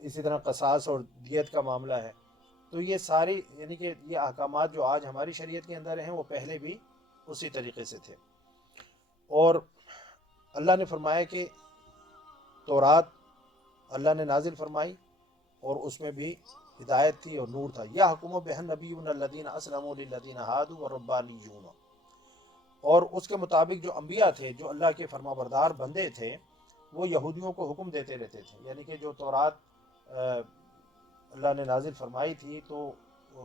اسی طرح قصاص اور دیت کا معاملہ ہے. تو یہ ساری یعنی کہ یہ احکامات جو آج ہماری شریعت کے اندر ہیں وہ پہلے بھی اسی طریقے سے تھے. اور اللہ نے فرمایا کہ تورات اللہ نے نازل فرمائی اور اس میں بھی ہدایت تھی اور نور تھا. یحکم بہا النبیون الذین اسلموا للذین ہادوا والربانیون. اور اس کے مطابق جو انبیاء تھے، جو اللہ کے فرما بردار بندے تھے، وہ یہودیوں کو حکم دیتے رہتے تھے. یعنی کہ جو تورات اللہ نے نازل فرمائی تھی تو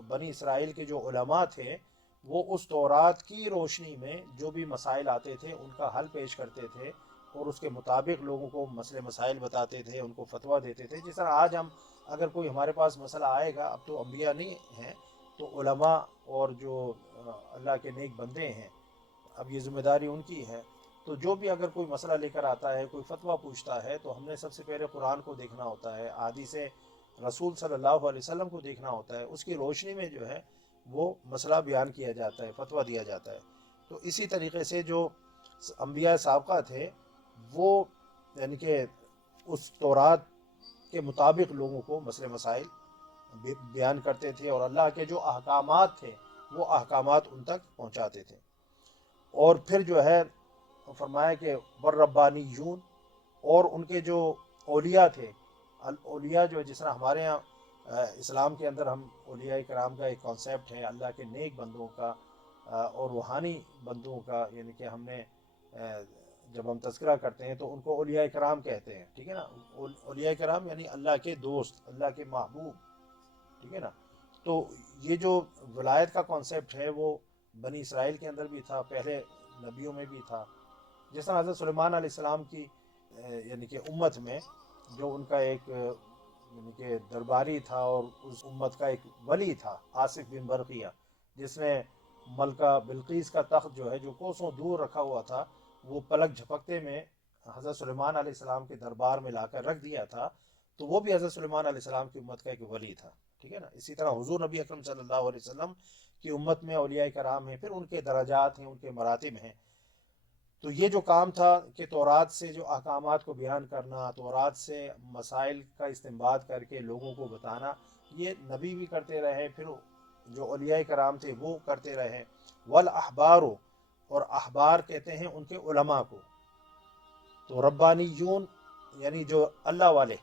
بنی اسرائیل کے جو علماء تھے وہ اس تورات کی روشنی میں جو بھی مسائل آتے تھے ان کا حل پیش کرتے تھے اور اس کے مطابق لوگوں کو مسئلے مسائل بتاتے تھے، ان کو فتویٰ دیتے تھے. جس طرح آج ہم اگر کوئی ہمارے پاس مسئلہ آئے گا، اب تو انبیاء نہیں ہیں تو علماء اور جو اللہ کے نیک بندے ہیں اب یہ ذمہ داری ان کی ہے. تو جو بھی اگر کوئی مسئلہ لے کر آتا ہے، کوئی فتویٰ پوچھتا ہے، تو ہم نے سب سے پہلے قرآن کو دیکھنا ہوتا ہے، احادیث رسول صلی اللہ علیہ وسلم کو دیکھنا ہوتا ہے. اس کی روشنی میں جو ہے وہ مسئلہ بیان کیا جاتا ہے، فتویٰ دیا جاتا ہے. تو اسی طریقے سے جو انبیاء سابقہ تھے وہ یعنی کہ اس تورات کے مطابق لوگوں کو مسئلے مسائل بیان کرتے تھے اور اللہ کے جو احکامات تھے وہ احکامات ان تک پہنچاتے تھے. اور پھر جو ہے فرمایا کہ والربانیون، اور ان کے جو اولیاء تھے. اولیاء جو جس طرح ہمارے ہاں اسلام کے اندر ہم اولیاء کرام کا ایک کانسیپٹ ہے اللہ کے نیک بندوں کا اور روحانی بندوں کا، یعنی کہ ہم نے جب ہم تذکرہ کرتے ہیں تو ان کو اولیاء کرام کہتے ہیں. ٹھیک ہے نا، اولیاء کرام یعنی اللہ کے دوست، اللہ کے محبوب. ٹھیک ہے نا. تو یہ جو ولایت کا کانسیپٹ ہے وہ بنی اسرائیل کے اندر بھی تھا، پہلے نبیوں میں بھی تھا. جس طرح حضرت سلیمان علیہ السلام کی یعنی کہ امت میں جو ان کا ایک یعنی کہ درباری تھا اور اس امت کا ایک ولی تھا آصف بن برقیہ، جس نے ملکہ بلقیس کا تخت جو ہے جو کوسوں دور رکھا ہوا تھا وہ پلک جھپکتے میں حضرت سلیمان علیہ السلام کے دربار میں لا کر رکھ دیا تھا. تو وہ بھی حضرت سلیمان علیہ السلام کی امت کا ایک ولی تھا. ٹھیک ہے نا. اسی طرح حضور نبی اکرم صلی اللہ علیہ وسلم کی امت میں اولیاء کرام ہیں، پھر ان کے درجات ہیں، ان کے مراتب ہیں. تو یہ جو کام تھا کہ تورات سے جو احکامات کو بیان کرنا، تورات سے مسائل کا استنباط کر کے لوگوں کو بتانا، یہ نبی بھی کرتے رہے، پھر جو اولیاء کرام تھے وہ کرتے رہے. والاحبار، اور احبار کہتے ہیں ان کے علماء کو. تو ربانیون یعنی جو اللہ والے،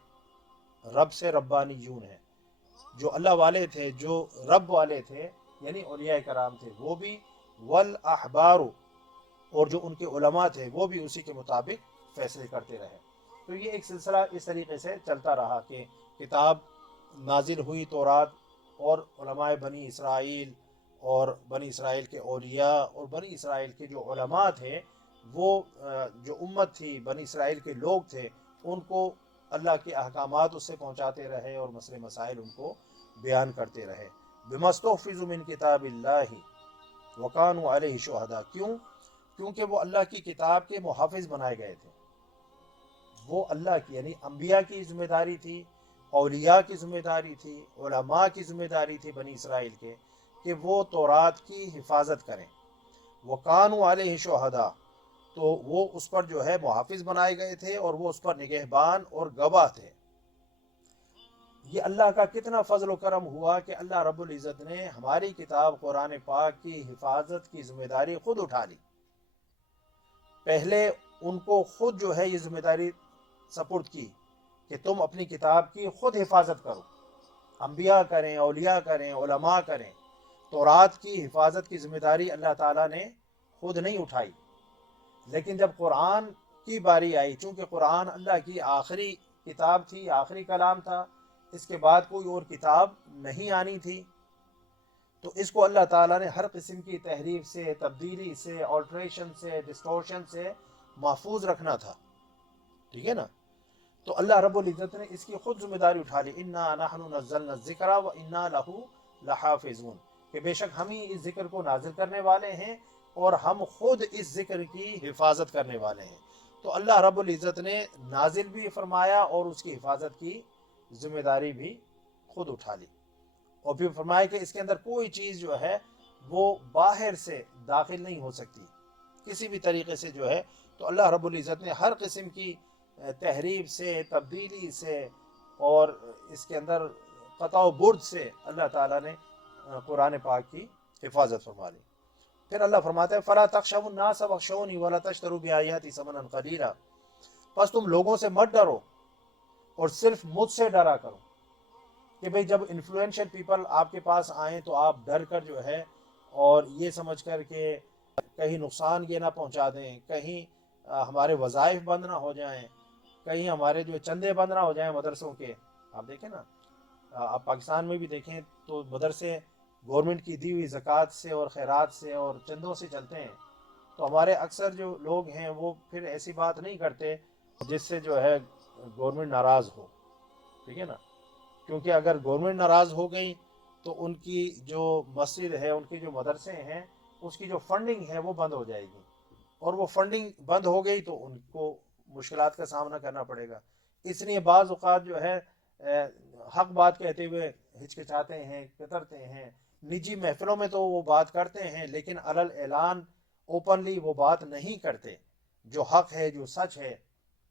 رب سے ربانیون ہیں، جو اللہ والے تھے، جو رب والے تھے یعنی اولیاء کرام تھے وہ بھی. والاحبار، اور جو ان کے علماء تھے وہ بھی اسی کے مطابق فیصلے کرتے رہے. تو یہ ایک سلسلہ اس طریقے سے چلتا رہا کہ کتاب نازل ہوئی تورات، اور علماء بنی اسرائیل اور بنی اسرائیل کے اولیاء اور بنی اسرائیل کے جو علماء تھے وہ جو امت تھی، بنی اسرائیل کے لوگ تھے، ان کو اللہ کے احکامات اس سے پہنچاتے رہے اور مسئلے مسائل ان کو بیان کرتے رہے. بما استحفظوا من کتاب اللہ وکانوا علیہ شہداء. کیونکہ وہ اللہ کی کتاب کے محافظ بنائے گئے تھے. وہ اللہ کی یعنی انبیاء کی ذمہ داری تھی، اولیاء کی ذمہ داری تھی، علماء کی ذمہ داری تھی بنی اسرائیل کے کہ وہ تورات کی حفاظت کریں. وَقَانُوا عَلَيْهِ شُهَدَاءَ، تو وہ اس پر جو ہے محافظ بنائے گئے تھے اور وہ اس پر نگہبان اور گواہ تھے. یہ اللہ کا کتنا فضل و کرم ہوا کہ اللہ رب العزت نے ہماری کتاب قرآن پاک کی حفاظت کی ذمہ داری خود اٹھا لی. پہلے ان کو خود جو ہے یہ ذمہ داری سپرد کی کہ تم اپنی کتاب کی خود حفاظت کرو. انبیاء کریں، اولیاء کریں، علماء کریں. تورات کی حفاظت کی ذمہ داری اللہ تعالیٰ نے خود نہیں اٹھائی. لیکن جب قرآن کی باری آئی، چونکہ قرآن اللہ کی آخری کتاب تھی، آخری کلام تھا، اس کے بعد کوئی اور کتاب نہیں آنی تھی، تو اس کو اللہ تعالیٰ نے ہر قسم کی تحریف سے، تبدیلی سے، آلٹریشن سے، ڈسٹورشن سے محفوظ رکھنا تھا. ٹھیک ہے نا. تو اللہ رب العزت نے اس کی خود ذمہ داری اٹھا لی. انا نحن نزلنا الذکر وانا لہ لحافظون، کہ بے شک ہم ہی اس ذکر کو نازل کرنے والے ہیں اور ہم خود اس ذکر کی حفاظت کرنے والے ہیں. تو اللہ رب العزت نے نازل بھی فرمایا اور اس کی حفاظت کی ذمہ داری بھی خود اٹھا لی. اور پھر فرمایا کہ اس کے اندر کوئی چیز جو ہے وہ باہر سے داخل نہیں ہو سکتی کسی بھی طریقے سے جو ہے. تو اللہ رب العزت نے ہر قسم کی تحریف سے، تبدیلی سے اور اس کے اندر قطع و برد سے اللہ تعالیٰ نے قرآن پاک کی حفاظت فرما لی۔ پھر اللہ فرماتا ہے فَلَا تَخْشَوُا النَّاسَ وَاخْشَوْنِي وَلَا تَشْتَرُوا بِآيَاتِي ثَمَنًا قَلِيلًا، بس تم لوگوں سے مت ڈرو اور صرف مجھ سے ڈرا کرو، کہ بھئی جب انفلوئنشل پیپل آپ کے پاس آئیں تو آپ ڈر کر جو ہے اور یہ سمجھ کر کہ کہیں نقصان یہ نہ پہنچا دیں، کہیں ہمارے وظائف بند نہ ہو جائیں، کہیں ہمارے جو چندے بند نہ ہو جائیں مدرسوں کے۔ آپ دیکھیں نا، آپ پاکستان میں بھی دیکھیں تو مدرسے گورنمنٹ کی دی ہوئی زکوٰۃ سے اور خیرات سے اور چندوں سے چلتے ہیں، تو ہمارے اکثر جو لوگ ہیں وہ پھر ایسی بات نہیں کرتے جس سے جو ہے گورنمنٹ ناراض ہو، ٹھیک ہے نا، کیونکہ اگر گورنمنٹ ناراض ہو گئی تو ان کی جو مسجد ہے، ان کی جو مدرسے ہیں، اس کی جو فنڈنگ ہے وہ بند ہو جائے گی، اور وہ فنڈنگ بند ہو گئی تو ان کو مشکلات کا سامنا کرنا پڑے گا۔ اس لیے بعض اوقات جو ہے حق بات کہتے ہوئے ہچکچاتے ہیں، کترتے ہیں، نجی محفلوں میں تو وہ بات کرتے ہیں لیکن علل اعلان اوپنلی وہ بات نہیں کرتے، جو حق ہے، جو سچ ہے،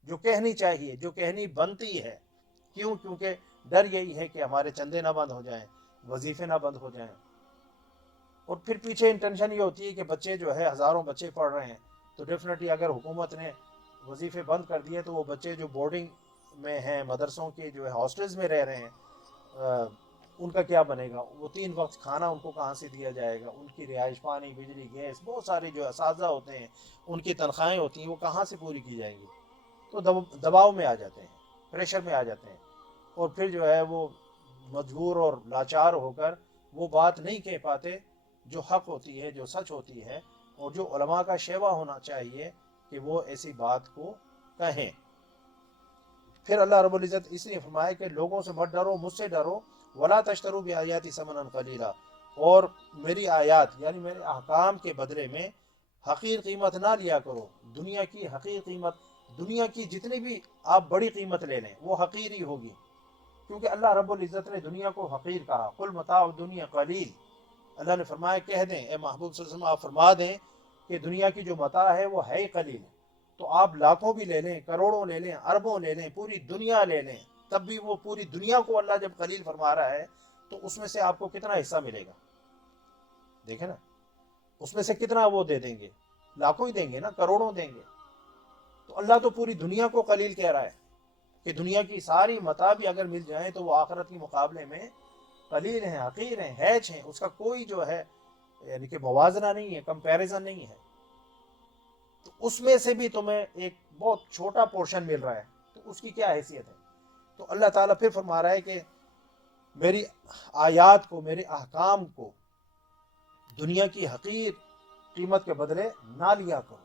جو کہنی چاہیے، جو کہنی بنتی ہے۔ کیوں؟ کیونکہ ڈر یہی ہے کہ ہمارے چندے نہ بند ہو جائیں، وظیفے نہ بند ہو جائیں، اور پھر پیچھے انٹینشن یہ ہوتی ہے کہ بچے جو ہے ہزاروں بچے پڑھ رہے ہیں، تو ڈیفینیٹلی اگر حکومت نے وظیفے بند کر دیے تو وہ بچے جو بورڈنگ میں ہیں، مدرسوں کے جو ہے ہاسٹلز میں رہ رہے ہیں، ان کا کیا بنے گا؟ وہ 3 وقت کھانا ان کو کہاں سے دیا جائے گا؟ ان کی رہائش، پانی، بجلی، گیس، بہت سارے جو اساتذہ ہوتے ہیں ان کی تنخواہیں ہوتی ہیں، وہ کہاں سے پوری کی جائیں گی؟ تو دباؤ میں آ جاتے ہیں، پریشر میں آ جاتے ہیں، اور پھر جو ہے وہ مجبور اور لاچار ہو کر وہ بات نہیں کہہ پاتے جو حق ہوتی ہے، جو سچ ہوتی ہے، اور جو علماء کا شیوا ہونا چاہیے کہ وہ ایسی بات کو کہیں۔ پھر اللہ رب العزت اس لیے فرمائے کہ لوگوں سے مت ڈرو، مجھ سے ڈرو، ولا تشتروا بآیاتی ثمنا قلیلا، اور میری آیات یعنی میرے احکام کے بدلے میں حقیر قیمت نہ لیا کرو۔ دنیا کی حقیر قیمت، دنیا کی جتنی بھی آپ بڑی قیمت لے لیں وہ حقیر ہی ہوگی، کیونکہ اللہ رب العزت نے دنیا کو حقیر کہا۔ قل متاع الدنیا قلیل، اللہ نے فرمایا کہہ دیں اے محبوب صلی اللہ علیہ وسلم، آپ فرما دیں کہ دنیا کی جو متاع ہے وہ ہے ہی قلیل، تو آپ لاکھوں بھی لے لیں، کروڑوں لے لیں، اربوں لے لیں، پوری دنیا لے لیں، تب بھی وہ پوری دنیا کو اللہ جب قلیل فرما رہا ہے تو اس میں سے آپ کو کتنا حصہ ملے گا؟ دیکھیں نا، اس میں سے کتنا وہ دے دیں گے؟ لاکھوں ہی دیں گے نا، کروڑوں دیں گے۔ تو اللہ تو پوری دنیا کو قلیل کہہ رہا ہے کہ دنیا کی ساری متاع بھی اگر مل جائیں تو وہ آخرت کے مقابلے میں قلیل ہیں، حقیر ہیں، ہیچ ہیں، اس کا کوئی جو ہے یعنی کہ موازنہ نہیں ہے، کمپیریزن نہیں ہے۔ تو اس میں سے بھی تمہیں ایک بہت چھوٹا پورشن مل رہا ہے، تو اس کی کیا حیثیت ہے؟ تو اللہ تعالیٰ پھر فرما رہا ہے کہ میری آیات کو، میرے احکام کو دنیا کی حقیر قیمت کے بدلے نہ لیا کرو۔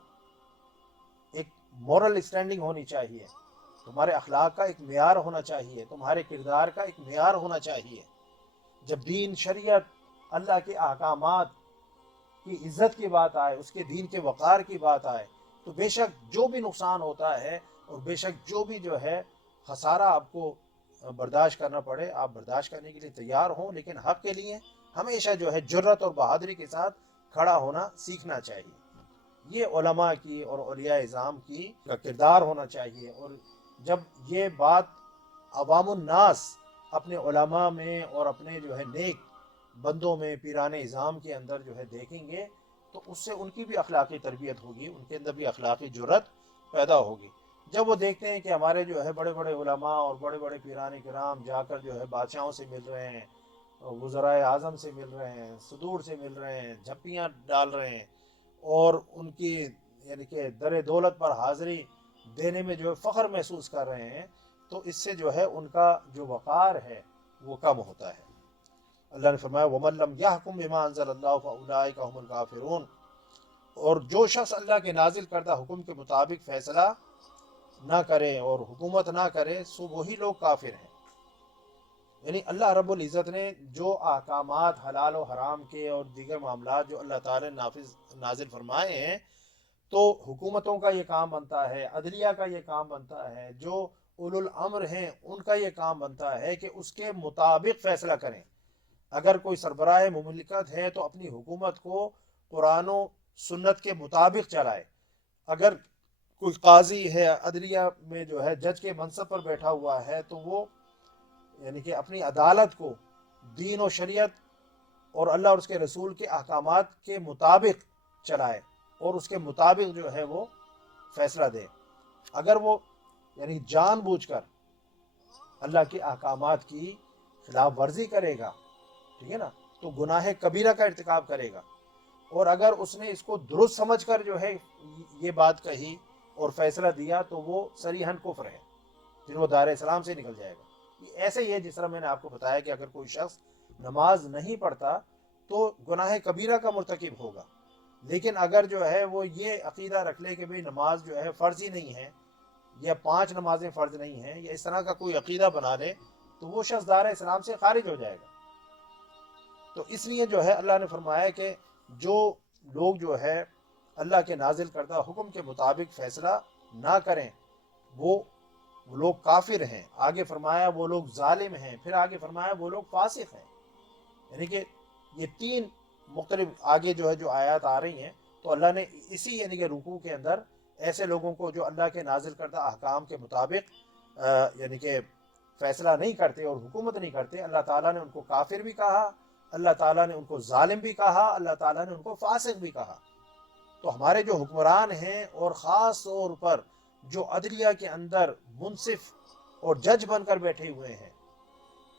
ایک مورل اسٹینڈنگ ہونی چاہیے، تمہارے اخلاق کا ایک معیار ہونا چاہیے، تمہارے کردار کا ایک معیار ہونا چاہیے۔ جب دین، شریعت، اللہ کے احکامات کی عزت کی بات آئے، اس کے دین کے وقار کی بات آئے، تو بے شک جو بھی نقصان ہوتا ہے اور بے شک جو بھی جو ہے خسارہ آپ کو برداشت کرنا پڑے، آپ برداشت کرنے کے لیے تیار ہوں، لیکن حق کے لیے ہمیشہ جو ہے جرت اور بہادری کے ساتھ کھڑا ہونا سیکھنا چاہیے۔ یہ علماء کی اور اولیاء اعظام کی کا کردار ہونا چاہیے، اور جب یہ بات عوام الناس اپنے علماء میں اور اپنے جو ہے نیک بندوں میں، پیران اعظام کے اندر جو ہے دیکھیں گے تو اس سے ان کی بھی اخلاقی تربیت ہوگی، ان کے اندر بھی اخلاقی جرت پیدا ہوگی۔ جب وہ دیکھتے ہیں کہ ہمارے جو ہے بڑے بڑے علماء اور بڑے بڑے پیران کرام جا کر جو ہے بادشاہوں سے مل رہے ہیں، وزرائے اعظم سے مل رہے ہیں، صدور سے مل رہے ہیں، جھپیاں ڈال رہے ہیں، اور ان کی یعنی کہ در دولت پر حاضری دینے میں جو ہے فخر محسوس کر رہے ہیں، تو اس سے جو ہے ان کا جو وقار ہے وہ کم ہوتا ہے۔ اللہ نے فرمایا وَمَن لَّمْ يَحْكُم بِمَا أَنزَلَ اللَّهُ فَأُولَٰئِكَ هُمُ الْكَافِرُونَ، اور جو شخص اللہ کے نازل کردہ حکم کے مطابق فیصلہ نہ کرے اور حکومت نہ کرے سو وہی لوگ کافر ہیں۔ یعنی اللہ رب العزت نے جو احکامات حلال و حرام کے اور دیگر معاملات جو اللہ تعالی نے نازل فرمائے ہیں، تو حکومتوں کا یہ کام بنتا ہے، عدلیہ کا یہ کام بنتا ہے، جو اولو الامر ہیں ان کا یہ کام بنتا ہے کہ اس کے مطابق فیصلہ کریں۔ اگر کوئی سربراہ مملکت ہے تو اپنی حکومت کو قرآن و سنت کے مطابق چلائے۔ اگر کوئی قاضی ہے، عدلیہ میں جو ہے جج کے منصب پر بیٹھا ہوا ہے، تو وہ یعنی کہ اپنی عدالت کو دین و شریعت اور اللہ اور اس کے رسول کے احکامات کے مطابق چلائے اور اس کے مطابق جو ہے وہ فیصلہ دے. اگر وہ یعنی جان بوجھ کر اللہ کے احکامات کی خلاف ورزی کرے گا، ٹھیک ہے نا، تو گناہ کبیرہ کا ارتکاب کرے گا. اور اگر اس نے اس کو درست سمجھ کر جو ہے یہ بات کہی اور فیصلہ دیا تو وہ صریحاً کفر ہے، پھر وہ دار اسلام سے نکل جائے گا. یہ ایسے ہی ہے جس طرح میں نے آپ کو بتایا کہ اگر کوئی شخص نماز نہیں پڑھتا تو گناہ کبیرہ کا مرتکب ہوگا، لیکن اگر جو ہے وہ یہ عقیدہ رکھ لے کہ بھئی نماز جو ہے فرض ہی نہیں ہے یا 5 نمازیں فرض نہیں ہیں یا اس طرح کا کوئی عقیدہ بنا لے تو وہ شخص دار اسلام سے خارج ہو جائے گا. تو اس لیے جو ہے اللہ نے فرمایا کہ جو لوگ جو ہے اللہ کے نازل کردہ حکم کے مطابق فیصلہ نہ کریں وہ لوگ کافر ہیں. آگے فرمایا وہ لوگ ظالم ہیں، پھر آگے فرمایا وہ لوگ فاسق ہیں. یعنی کہ یہ 3 مختلف آگے جو ہے جو آیات آ رہی ہیں تو اللہ نے اسی یعنی کہ رکوع کے اندر ایسے لوگوں کو جو اللہ کے نازل کردہ احکام کے مطابق یعنی کہ فیصلہ نہیں کرتے اور حکومت نہیں کرتے، اللہ تعالیٰ نے ان کو کافر بھی کہا، اللہ تعالیٰ نے ان کو ظالم بھی کہا، اللہ تعالیٰ نے ان کو فاسق بھی کہا. تو ہمارے جو حکمران ہیں اور خاص طور پر جو عدلیہ کے اندر منصف اور جج بن کر بیٹھے ہوئے ہیں،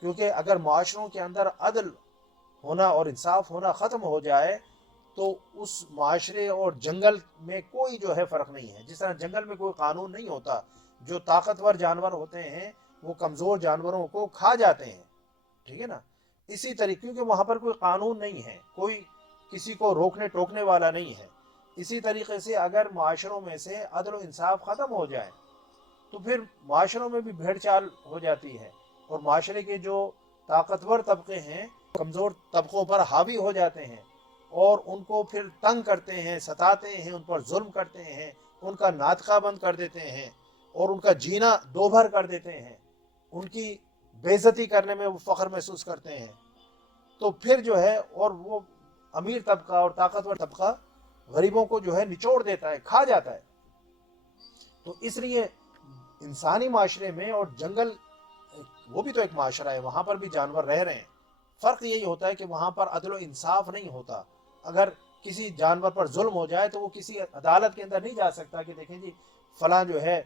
کیونکہ اگر معاشروں کے اندر عدل ہونا اور انصاف ہونا ختم ہو جائے تو اس معاشرے اور جنگل میں کوئی جو ہے فرق نہیں ہے. جس طرح جنگل میں کوئی قانون نہیں ہوتا، جو طاقتور جانور ہوتے ہیں وہ کمزور جانوروں کو کھا جاتے ہیں، ٹھیک ہے نا. اسی طریقے کیونکہ وہاں پر کوئی قانون نہیں ہے، کوئی کسی کو روکنے ٹوکنے والا نہیں ہے. اسی طریقے سے اگر معاشروں میں سے عدل و انصاف ختم ہو جائے تو پھر معاشروں میں بھی بھیڑ چال ہو جاتی ہے اور معاشرے کے جو طاقتور طبقے ہیں کمزور طبقوں پر حاوی ہو جاتے ہیں اور ان کو پھر تنگ کرتے ہیں، ستاتے ہیں، ان پر ظلم کرتے ہیں، ان کا ناطقہ بند کر دیتے ہیں اور ان کا جینا دوبھر کر دیتے ہیں، ان کی بے عزتی کرنے میں وہ فخر محسوس کرتے ہیں. تو پھر جو ہے اور وہ امیر طبقہ اور طاقتور طبقہ غریبوں کو جو ہے نچوڑ دیتا ہے، کھا جاتا ہے. تو اس لیے انسانی معاشرے میں اور جنگل وہ بھی تو ایک معاشرہ ہے، وہاں پر بھی جانور رہ رہے ہیں. فرق یہی ہوتا ہے کہ وہاں پر عدل و انصاف نہیں ہوتا. اگر کسی جانور پر ظلم ہو جائے تو وہ کسی عدالت کے اندر نہیں جا سکتا کہ دیکھیں جی فلاں جو ہے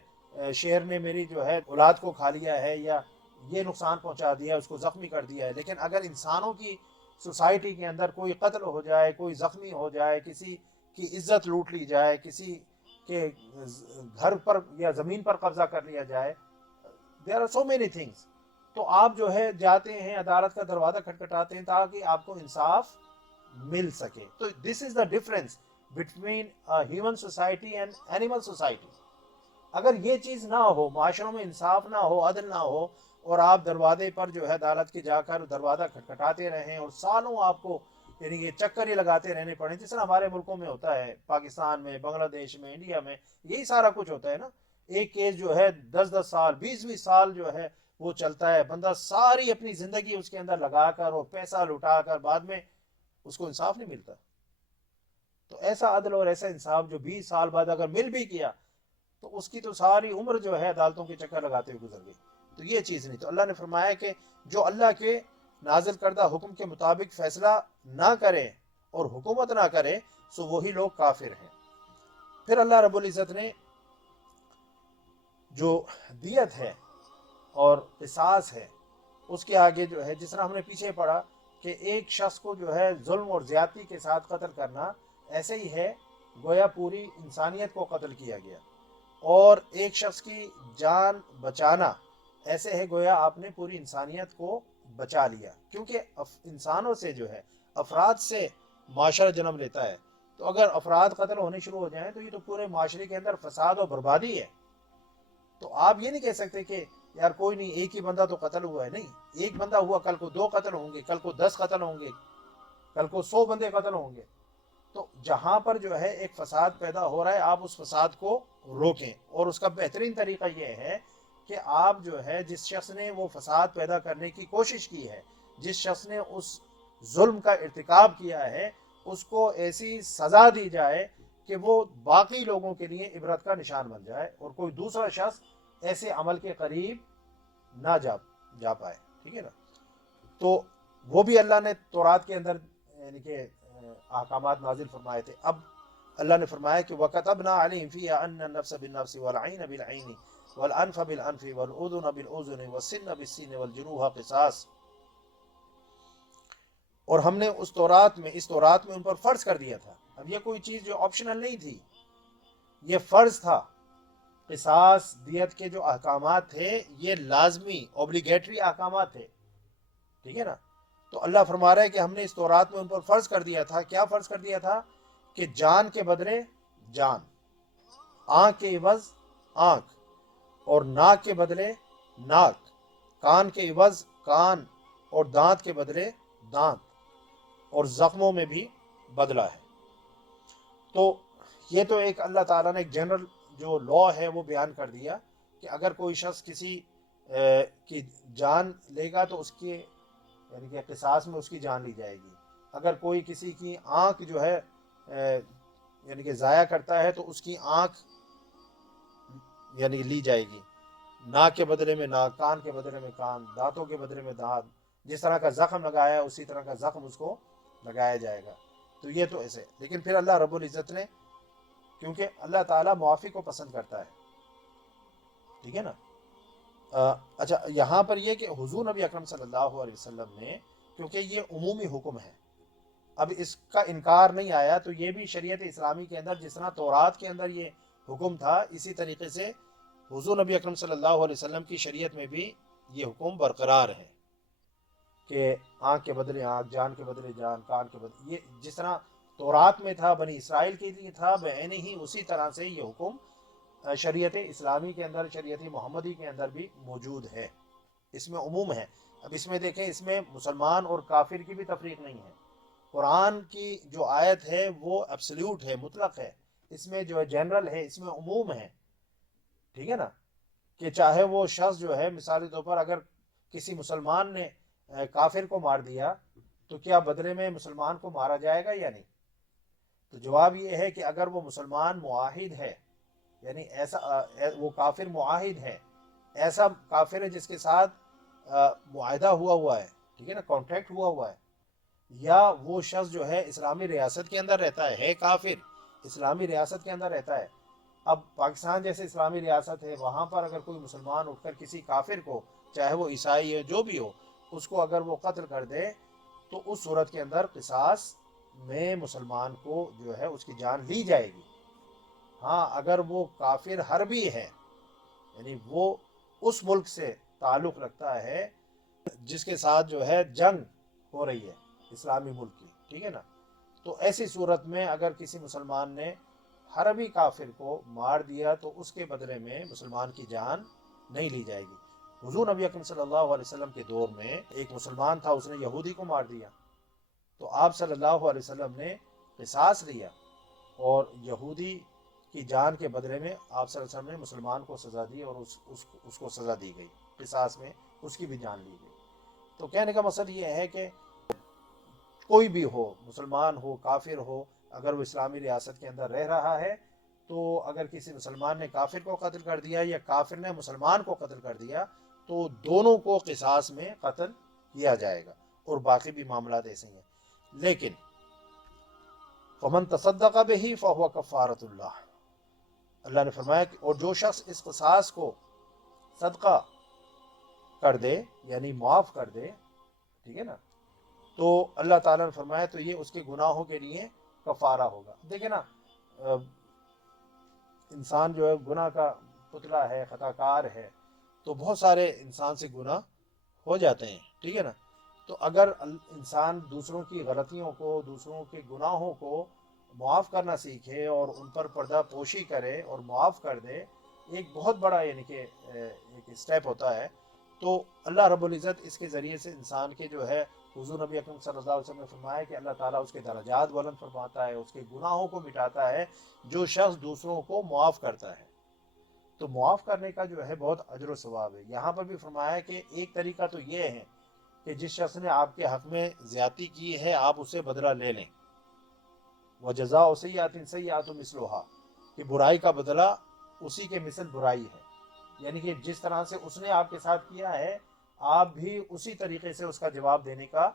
شیر نے میری جو ہے اولاد کو کھا لیا ہے یا یہ نقصان پہنچا دیا ہے، اس کو زخمی کر دیا ہے. لیکن اگر انسانوں کی سوسائٹی کے اندر کوئی قتل ہو جائے، کوئی زخمی ہو جائے، کسی کی عزت لوٹ لی جائے، کسی کے گھر پر یا زمین پر قبضہ کر لیا جائے، there are so many things. تو آپ جو ہے جاتے ہیں عدالت کا دروازہ کھٹکھٹاتے ہیں تاکہ آپ کو انصاف مل سکے. تو this is the difference between a human society and animal society. اگر یہ چیز نہ ہو، معاشروں میں انصاف نہ ہو، عدل نہ ہو اور آپ دروازے پر جو ہے عدالت کے جا کر دروازہ کھٹکھٹاتے رہیں اور سالوں آپ کو یعنی یہ چکر ہی لگاتے رہنے پڑیں، جس طرح ہمارے ملکوں میں ہوتا ہے، پاکستان میں، بنگلہ دیش میں، انڈیا میں یہی سارا کچھ ہوتا ہے نا. ایک کیس جو ہے 10 سال 20 سال جو ہے وہ چلتا ہے، بندہ ساری اپنی زندگی اس کے اندر لگا کر اور پیسہ لٹا کر بعد میں اس کو انصاف نہیں ملتا. تو ایسا عدل اور ایسا انصاف جو 20 سال بعد اگر مل بھی کیا تو اس کی تو ساری عمر جو ہے عدالتوں کے چکر لگاتے ہوئے گزر گئی. تو یہ چیز نہیں. تو اللہ نے فرمایا کہ جو اللہ کے نازل کردہ حکم کے مطابق فیصلہ نہ کرے اور حکومت نہ کرے سو وہی لوگ کافر ہیں. پھر اللہ رب العزت نے جو دیت ہے اور قصاص ہے اس کے آگے جو ہے جس طرح ہم نے پیچھے پڑھا کہ ایک شخص کو جو ہے ظلم اور زیادتی کے ساتھ قتل کرنا ایسے ہی ہے گویا پوری انسانیت کو قتل کیا گیا، اور ایک شخص کی جان بچانا ایسے ہے گویا آپ نے پوری انسانیت کو بچا لیا. کیونکہ انسانوں سے جو ہے افراد سے معاشرہ جنم لیتا ہے. تو اگر افراد قتل ہونے شروع ہو جائیں تو یہ تو پورے معاشرے کے اندر فساد و بربادی ہے. تو آپ یہ نہیں کہہ سکتے کہ یار کوئی نہیں ایک ہی بندہ تو قتل ہوا ہے. نہیں، ایک بندہ ہوا، کل کو 2 قتل ہوں گے، کل کو 10 قتل ہوں گے، کل کو 100 بندے قتل ہوں گے. تو جہاں پر جو ہے ایک فساد پیدا ہو رہا ہے آپ اس فساد کو روکیں، اور اس کا بہترین طریقہ یہ ہے کہ آپ جو ہے جس شخص نے وہ فساد پیدا کرنے کی کوشش کی ہے، جس شخص نے اس ظلم کا ارتکاب کیا ہے، اس کو ایسی سزا دی جائے کہ وہ باقی لوگوں کے لیے عبرت کا نشان بن جائے اور کوئی دوسرا شخص ایسے عمل کے قریب نہ جا پائے. ٹھیک ہے نا. تو وہ بھی اللہ نے تورات کے اندر یعنی کہ احکامات نازل فرمائے تھے. اب اللہ نے فرمایا کہ وَكَتَبْنَا عَلَيْهِمْ فِيهَا أَنَّ النَّفْسَ بِالنَّفْسِ وَالْعَيْنَ بِالْعَيْنِ وَالْأَنْفَ بِالْأَنْفِ وَالْأُذُنَ بِالْأُذُنِ وَالسِّنَّ بِالسِّنِّ وَالْجُرُوحَ قِصَاص. اور ہم نے اس تورات میں ان پر فرض کر دیا تھا. اب یہ کوئی چیز جو آپشنل نہیں تھی، یہ فرض تھا. قصاص دیت کے جو احکامات تھے یہ لازمی اوبلیگیٹری احکامات تھے. ٹھیک ہے نا. تو اللہ فرما رہا ہے کہ ہم نے اس تورات میں ان پر فرض کر دیا تھا. کیا فرض کر دیا تھا؟ کہ جان کے بدلے جان، آنکھ کے عوض آنکھ، اور ناک کے بدلے ناک، کان کے عوض کان، اور دانت کے بدلے دانت، اور زخموں میں بھی بدلہ ہے. تو یہ تو ایک اللہ تعالیٰ نے ایک جنرل جو لا ہے وہ بیان کر دیا کہ اگر کوئی شخص کسی کی جان لے گا تو اس کے یعنی کہ قصاص میں اس کی جان لی جائے گی. اگر کوئی کسی کی آنکھ جو ہے یعنی کہ ضائع کرتا ہے تو اس کی آنکھ یعنی لی جائے گی. ناک کے بدلے میں ناک، کان کے بدلے میں کان، دانتوں کے بدلے میں دانت. جس طرح کا زخم لگایا اسی طرح کا زخم اس کو لگایا جائے گا. تو یہ تو ایسے. لیکن پھر اللہ رب العزت نے، کیونکہ اللہ تعالیٰ معافی کو پسند کرتا ہے، ٹھیک ہے نا. اچھا، یہاں پر یہ کہ حضور نبی اکرم صلی اللہ علیہ وسلم نے، کیونکہ یہ عمومی حکم ہے، اب اس کا انکار نہیں آیا، تو یہ بھی شریعت اسلامی کے اندر جس طرح تورات کے اندر یہ حکم تھا، اسی طریقے سے حضور نبی اکرم صلی اللہ علیہ وسلم کی شریعت میں بھی یہ حکم برقرار ہے کہ آنکھ کے بدلے آنکھ، جان کے بدلے جان، کان کے بدلے. یہ جس طرح تورات میں تھا، بنی اسرائیل کے لیے تھا، بعین ہی اسی طرح سے یہ حکم شریعت اسلامی کے اندر، شریعت محمدی کے اندر بھی موجود ہے. اس میں عموم ہے. اب اس میں دیکھیں، اس میں مسلمان اور کافر کی بھی تفریق نہیں ہے. قرآن کی جو آیت ہے وہ ایبسلیوٹ ہے، مطلق ہے. اس میں جو ہے جنرل ہے، اس میں عموم ہے. ٹھیک ہے نا. کہ چاہے وہ شخص جو ہے مثالی طور پر اگر کسی مسلمان نے کافر کو مار دیا تو کیا بدلے میں مسلمان کو مارا جائے گا یا نہیں؟ تو جواب یہ ہے کہ اگر وہ مسلمان معاہد ہے، یعنی ایسا وہ کافر معاہد ہے، ایسا کافر ہے جس کے ساتھ معاہدہ ہوا ہے، ٹھیک ہے نا، کانٹریکٹ ہوا ہے، یا وہ شخص جو ہے اسلامی ریاست کے اندر رہتا ہے کافر اسلامی ریاست کے اندر رہتا ہے. اب پاکستان جیسے اسلامی ریاست ہے، وہاں پر اگر کوئی مسلمان اٹھ کر کسی کافر کو، چاہے وہ عیسائی ہے جو بھی ہو، اس کو اگر وہ قتل کر دے تو اس صورت کے اندر قصاص میں مسلمان کو جو ہے اس کی جان لی جائے گی. ہاں، اگر وہ کافر حربی ہے، یعنی وہ اس ملک سے تعلق رکھتا ہے جس کے ساتھ جو ہے جنگ ہو رہی ہے اسلامی ملک کی، ٹھیک ہے نا، تو ایسی صورت میں اگر کسی مسلمان نے حربی کافر کو مار دیا تو اس کے بدلے میں مسلمان کی جان نہیں لی جائے گی. حضور نبی اکرم صلی اللہ علیہ وسلم کے دور میں ایک مسلمان تھا، اس نے یہودی کو مار دیا، تو آپ صلی اللہ علیہ وسلم نے قصاص لیا اور یہودی کی جان کے بدلے میں آپ صلی اللہ علیہ وسلم نے مسلمان کو سزا دی، اور اس کو سزا دی گئی، قصاص میں اس کی بھی جان لی گئی. تو کہنے کا مقصد یہ ہے کہ کوئی بھی ہو، مسلمان ہو کافر ہو، اگر وہ اسلامی ریاست کے اندر رہ رہا ہے تو اگر کسی مسلمان نے کافر کو قتل کر دیا یا کافر نے مسلمان کو قتل کر دیا تو دونوں کو قصاص میں قتل کیا جائے گا، اور باقی بھی معاملات ایسے ہیں. لیکن فمن تصدق به فهو کفارۃ اللہ، اللہ نے فرمایا کہ اور جو شخص اس قصاص کو صدقہ کر دے یعنی معاف کر دے، ٹھیک ہے نا، تو اللہ تعالیٰ نے فرمایا تو یہ اس کے گناہوں کے لیے کفارہ ہوگا. دیکھیں نا، انسان جو ہے گناہ کا پتلا ہے، خطا کار ہے، تو بہت سارے انسان سے گناہ ہو جاتے ہیں، ٹھیک ہے نا. تو اگر انسان دوسروں کی غلطیوں کو، دوسروں کے گناہوں کو معاف کرنا سیکھے اور ان پر پردہ پوشی کرے اور معاف کر دے، ایک بہت بڑا یعنی کہ ایک اسٹیپ ہوتا ہے. تو اللہ رب العزت اس کے ذریعے سے انسان کے جو ہے، حضور نبی اکرم صلی اللہ علیہ وسلم نے فرمایا کہ اللہ تعالیٰ اس کے درجات بلند فرماتا ہے، اس کے گناہوں کو مٹاتا ہے جو شخص دوسروں کو معاف کرتا ہے. تو معاف کرنے کا جو ہے بہت اجر و ثواب ہے. یہاں پر بھی فرمایا کہ ایک طریقہ تو یہ ہے کہ جس شخص نے آپ کے حق میں زیادتی کی ہے آپ اسے بدلہ لے لیں. وَجَزَاءُ سَیِّئَةٍ سَیِّئَةٌ مِثْلُهَا، کہ برائی کا بدلہ اسی کے مثل برائی ہے، یعنی کہ جس طرح سے اس نے آپ کے ساتھ کیا ہے آپ بھی اسی طریقے سے اس کا جواب دینے کا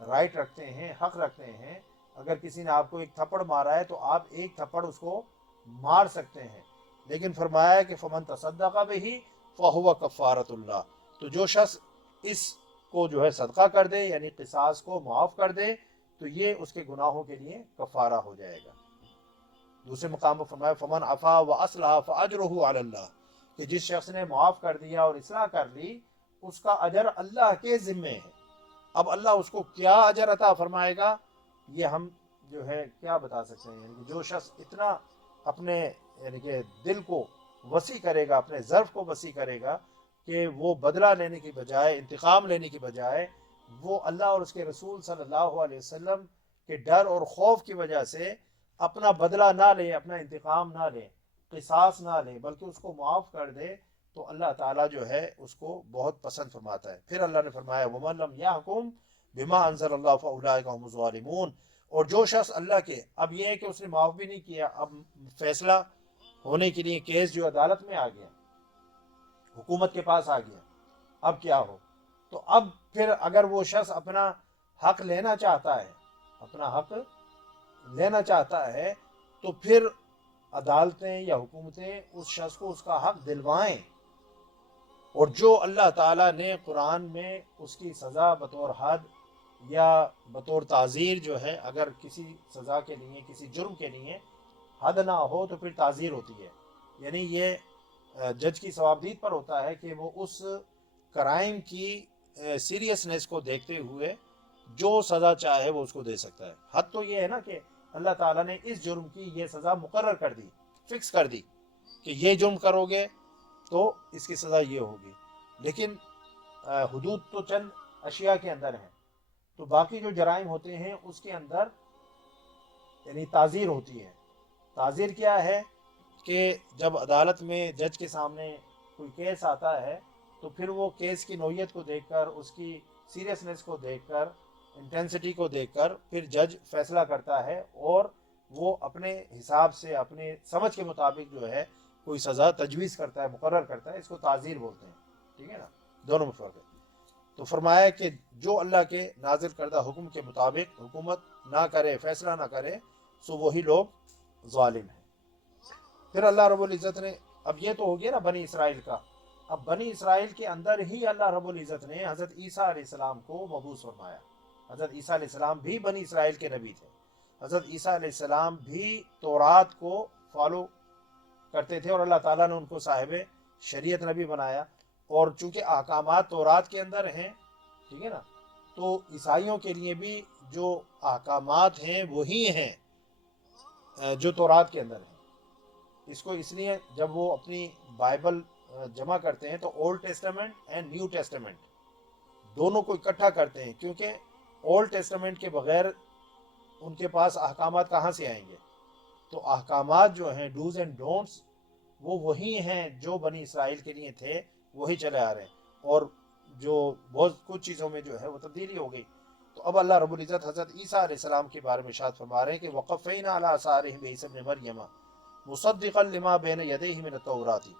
رائٹ رکھتے ہیں، حق رکھتے ہیں۔ اگر کسی نے آپ کو ایک تھپڑ مارا ہے تو آپ ایک تھپڑ اس کو مار سکتے ہیں، لیکن فرمایا کہ فمن تصدق بہ فہو کفارۃ اللہ، تو جو شخص اس کو جو ہے صدقہ کر دے، یعنی قصاص کو معاف کر دے، تو یہ اس کے گناہوں کے لیے کفارہ ہو جائے گا۔ دوسرے مقام پر فرمایا فمن عفا واصلح فاجرہ علی اللہ، کہ جس شخص نے معاف کر دیا اور اصلاح کر لی، اس کا اجر اللہ کے ذمے ہے۔ اب اللہ اس کو کیا اجر عطا فرمائے گا یہ ہم جو ہے کیا بتا سکتے ہیں، یعنی کہ جو شخص اتنا اپنے یعنی کہ دل کو وسیع کرے گا، اپنے ظرف کو وسیع کرے گا کہ وہ بدلہ لینے کی بجائے، انتقام لینے کی بجائے، وہ اللہ اور اس کے رسول صلی اللہ علیہ وسلم کے ڈر اور خوف کی وجہ سے اپنا بدلہ نہ لے، اپنا انتقام نہ لے، قصاص نہ لے، بلکہ اس کو معاف کر دے، تو اللہ تعالیٰ جو ہے اس کو بہت پسند فرماتا ہے۔ پھر اللہ نے فرمایا وَمَن لَّمْ يَحْكُمْ بِمَا أَنزَلَ اللَّهُ فَأُولَٰئِكَ هُمُ الظَّالِمُونَ، اور جو شخص اللہ کے، اب یہ ہے کہ اس نے معاف بھی نہیں کیا، اب فیصلہ ہونے کے لیے کیس جو عدالت میں آ گیا، حکومت کے پاس آ گیا، اب کیا ہو؟ تو اب پھر اگر وہ شخص اپنا حق لینا چاہتا ہے، اپنا حق لینا چاہتا ہے، تو پھر عدالتیں یا حکومتیں اس شخص کو اس کا حق دلوائیں، اور جو اللہ تعالیٰ نے قرآن میں اس کی سزا بطور حد یا بطور تعزیر جو ہے، اگر کسی سزا کے لیے، کسی جرم کے لیے حد نہ ہو تو پھر تعزیر ہوتی ہے، یعنی یہ جج کی ثوابدید پر ہوتا ہے کہ وہ اس کرائم کی سیریسنس کو دیکھتے ہوئے جو سزا چاہے وہ اس کو دے سکتا ہے۔ حد تو یہ ہے نا کہ اللہ تعالیٰ نے اس جرم کی یہ سزا مقرر کر دی، فکس کر دی کہ یہ جرم کرو گے تو اس کی سزا یہ ہوگی، لیکن حدود تو چند اشیاء کے اندر ہیں، تو باقی جو جرائم ہوتے ہیں اس کے اندر یعنی تعزیر ہوتی ہے۔ تعزیر کیا ہے کہ جب عدالت میں جج کے سامنے کوئی کیس آتا ہے تو پھر وہ کیس کی نوعیت کو دیکھ کر، اس کی سیریسنس کو دیکھ کر، انٹینسٹی کو دیکھ کر پھر جج فیصلہ کرتا ہے، اور وہ اپنے حساب سے، اپنے سمجھ کے مطابق جو ہے کوئی سزا تجویز کرتا ہے، مقرر کرتا ہے، اس کو تعزیر بولتے ہیں، ٹھیک ہے نا، دونوں میں فرق ہے۔ تو فرمایا کہ جو اللہ کے نازل کردہ حکم کے مطابق حکومت نہ کرے، فیصلہ نہ کرے، سو وہی لوگ ظالم ہیں۔ پھر اللہ رب العزت نے، اب یہ تو ہو گیا نا بنی اسرائیل کا، اب بنی اسرائیل کے اندر ہی اللہ رب العزت نے حضرت عیسیٰ علیہ السلام کو مبعوث فرمایا۔ حضرت عیسیٰ علیہ السلام بھی بنی اسرائیل کے نبی تھے، حضرت عیسیٰ علیہ السلام بھی تورات کو فالو کرتے تھے، اور اللہ تعالیٰ نے ان کو صاحب شریعت نبی بنایا، اور چونکہ احکامات تورات کے اندر ہیں، ٹھیک ہے نا، تو عیسائیوں کے لیے بھی جو احکامات ہیں وہی ہیں جو تورات کے اندر ہیں۔ اس کو اس لیے جب وہ اپنی بائبل جمع کرتے ہیں تو old testament and new testament دونوں کو اکٹھا کرتے ہیں، کیونکہ اولڈ ٹیسٹمنٹ کے بغیر ان کے پاس احکامات کہاں سے آئیں گے؟ تو احکامات جو ہیں، ڈوز اینڈ ڈونٹس، وہ وہی ہیں جو بنی اسرائیل کے لیے تھے، وہی چلے آ رہے ہیں، اور جو بہت کچھ چیزوں میں جو ہے وہ تبدیلی ہو گئی۔ تو اب اللہ رب العزت حضرت عیسیٰ علیہ السلام کے بارے میں ارشاد فرما رہے ہیں کہ وَقَفَّيْنَا عَلَىٰ آثَارِهِمْ بِعِیسَىٰ ابْنِ مَرْیَمَ مُصَدِّقًا لِمَا بَیْنَ یَدَیْہِ مِنَ التَّوْرَاةِ،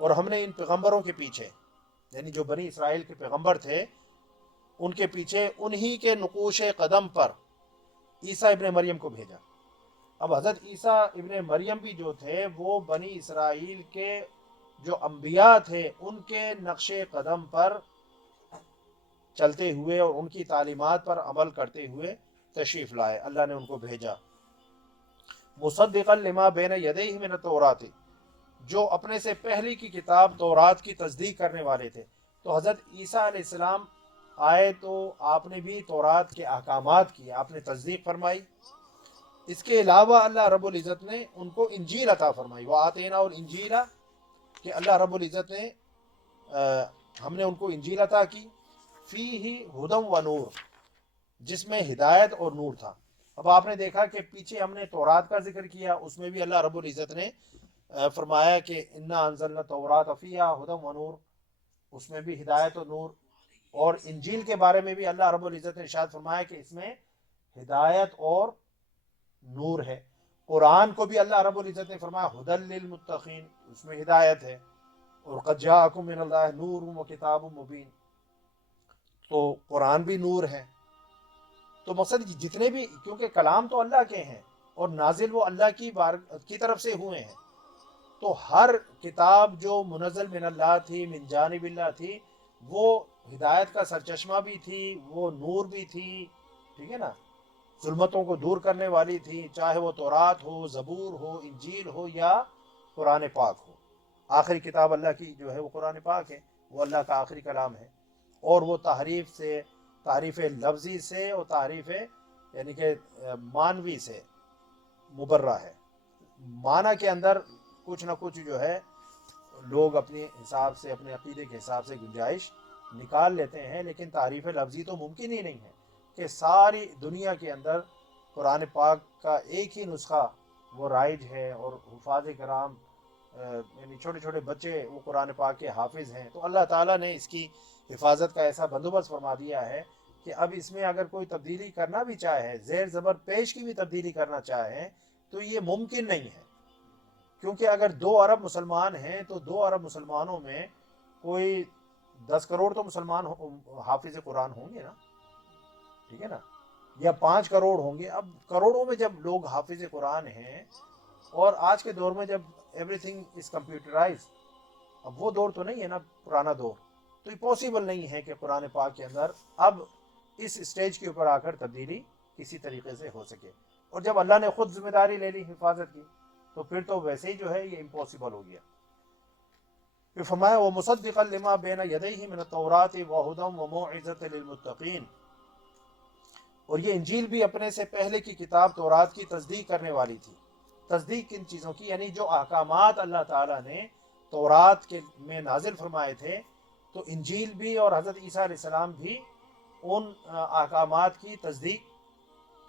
اور ہم نے ان پیغمبروں کے پیچھے، یعنی جو بنی اسرائیل کے پیغمبر تھے، ان کے پیچھے انہی کے نقوش قدم پر عیسیٰ ابن مریم کو بھیجا۔ اب حضرت عیسیٰ ابن مریم بھی جو تھے وہ بنی اسرائیل کے جو انبیاء تھے ان کے نقش قدم پر چلتے ہوئے اور ان کی تعلیمات پر عمل کرتے ہوئے تشریف لائے، اللہ نے ان کو بھیجا۔ مصدقا لما بین یدیہ من التوراۃ، جو اپنے سے پہلی کی کتاب تورات کی تصدیق کرنے والے تھے۔ تو حضرت عیسیٰ علیہ السلام آئے تو آپ نے بھی تورات کے احکامات کی آپ نے تصدیق فرمائی، اس کے علاوہ اللہ رب العزت نے ان کو انجیل عطا فرمائی، وآتینا الانجیل، کہ اللہ رب العزت نے ہم نے ان کو انجیل عطا کی، فیہ ہدی و نور، جس میں ہدایت اور نور تھا۔ اب آپ نے دیکھا کہ پیچھے ہم نے تورات کا ذکر کیا، اس میں بھی اللہ رب العزت نے فرمایا کہ انا انزلنا التوراۃ فیہا ہدی و نور، اس میں بھی ہدایت اور نور، اور انجیل کے بارے میں بھی اللہ رب العزت نے ارشاد فرمایا کہ اس میں ہدایت اور نور ہے۔ قرآن کو بھی اللہ رب العزت نے فرمایا ہدی للمتقین، اس میں ہدایت ہے، اور قد جاءکم من اللہ نور و کتاب مبین۔ تو قرآن بھی نور ہے. تو مقصد جتنے بھی، کیونکہ کلام تو اللہ کے ہیں اور نازل وہ اللہ کی طرف سے ہوئے ہیں، تو ہر کتاب جو منزل من اللہ تھی، من جانب اللہ تھی، وہ ہدایت کا سرچشمہ بھی تھی، وہ نور بھی تھی، ٹھیک ہے نا، ظلمتوں کو دور کرنے والی تھی، چاہے وہ تورات ہو، زبور ہو، انجیل ہو یا قرآن پاک ہو. آخری کتاب اللہ کی جو ہے وہ قرآن پاک ہے، وہ اللہ کا آخری کلام ہے، اور وہ تعریف لفظی سے اور تعریف یعنی کہ مانوی سے مبرہ ہے. معنی کے اندر کچھ نہ کچھ جو ہے لوگ اپنے حساب سے، اپنے عقیدے کے حساب سے گنجائش نکال لیتے ہیں، لیکن تعریف لفظی تو ممکن ہی نہیں ہے کہ ساری دنیا کے اندر قرآن پاک کا ایک ہی نسخہ وہ رائج ہے، اور حفاظ کرام یعنی چھوٹے چھوٹے بچے وہ قرآن پاک کے حافظ ہیں. تو اللہ تعالیٰ نے اس کی حفاظت کا ایسا بندوبست فرما دیا ہے کہ اب اس میں اگر کوئی تبدیلی کرنا بھی چاہے، زیر زبر پیش کی بھی تبدیلی کرنا چاہے، تو یہ ممکن نہیں ہے. کیونکہ اگر 2 ارب مسلمان ہیں تو 2 ارب مسلمانوں میں کوئی 10 کروڑ تو مسلمان حافظ قرآن ہوں گے نا، ٹھیک ہے نا، یا 5 کروڑ ہوں گے. اب کروڑوں میں جب لوگ حافظ قرآن ہیں، اور آج کے دور میں جب ایوری تھنگ از کمپیوٹرائز، اب وہ دور تو نہیں ہے نا پرانا دور، تو یہ پاسبل نہیں ہے کہ قرآن پاک کے اندر اب اس اسٹیج کے اوپر آ کر تبدیلی کسی طریقے سے ہو سکے. اور جب اللہ نے خود ذمہ داری لے لی حفاظت کی، تو پھر تو ویسے ہی جو ہے یہ امپاسبل ہو گیا. پھر فرمایا وَمُصَدِّقًا لِمَا بَيْنَ يَدَيْهِ مِنَ التَّوْرَاةِ وَهُدًى وَمَوْعِظَةً لِلْمُتَّقِينَ. اور یہ انجیل بھی اپنے سے پہلے کی کتاب تورات کی تصدیق کرنے والی تھی. تصدیق کن چیزوں کی؟ یعنی جو احکامات اللہ تعالیٰ نے تورات میں نازل فرمائے تھے، تو انجیل بھی اور حضرت عیسیٰ علیہ السلام بھی ان احکامات کی تصدیق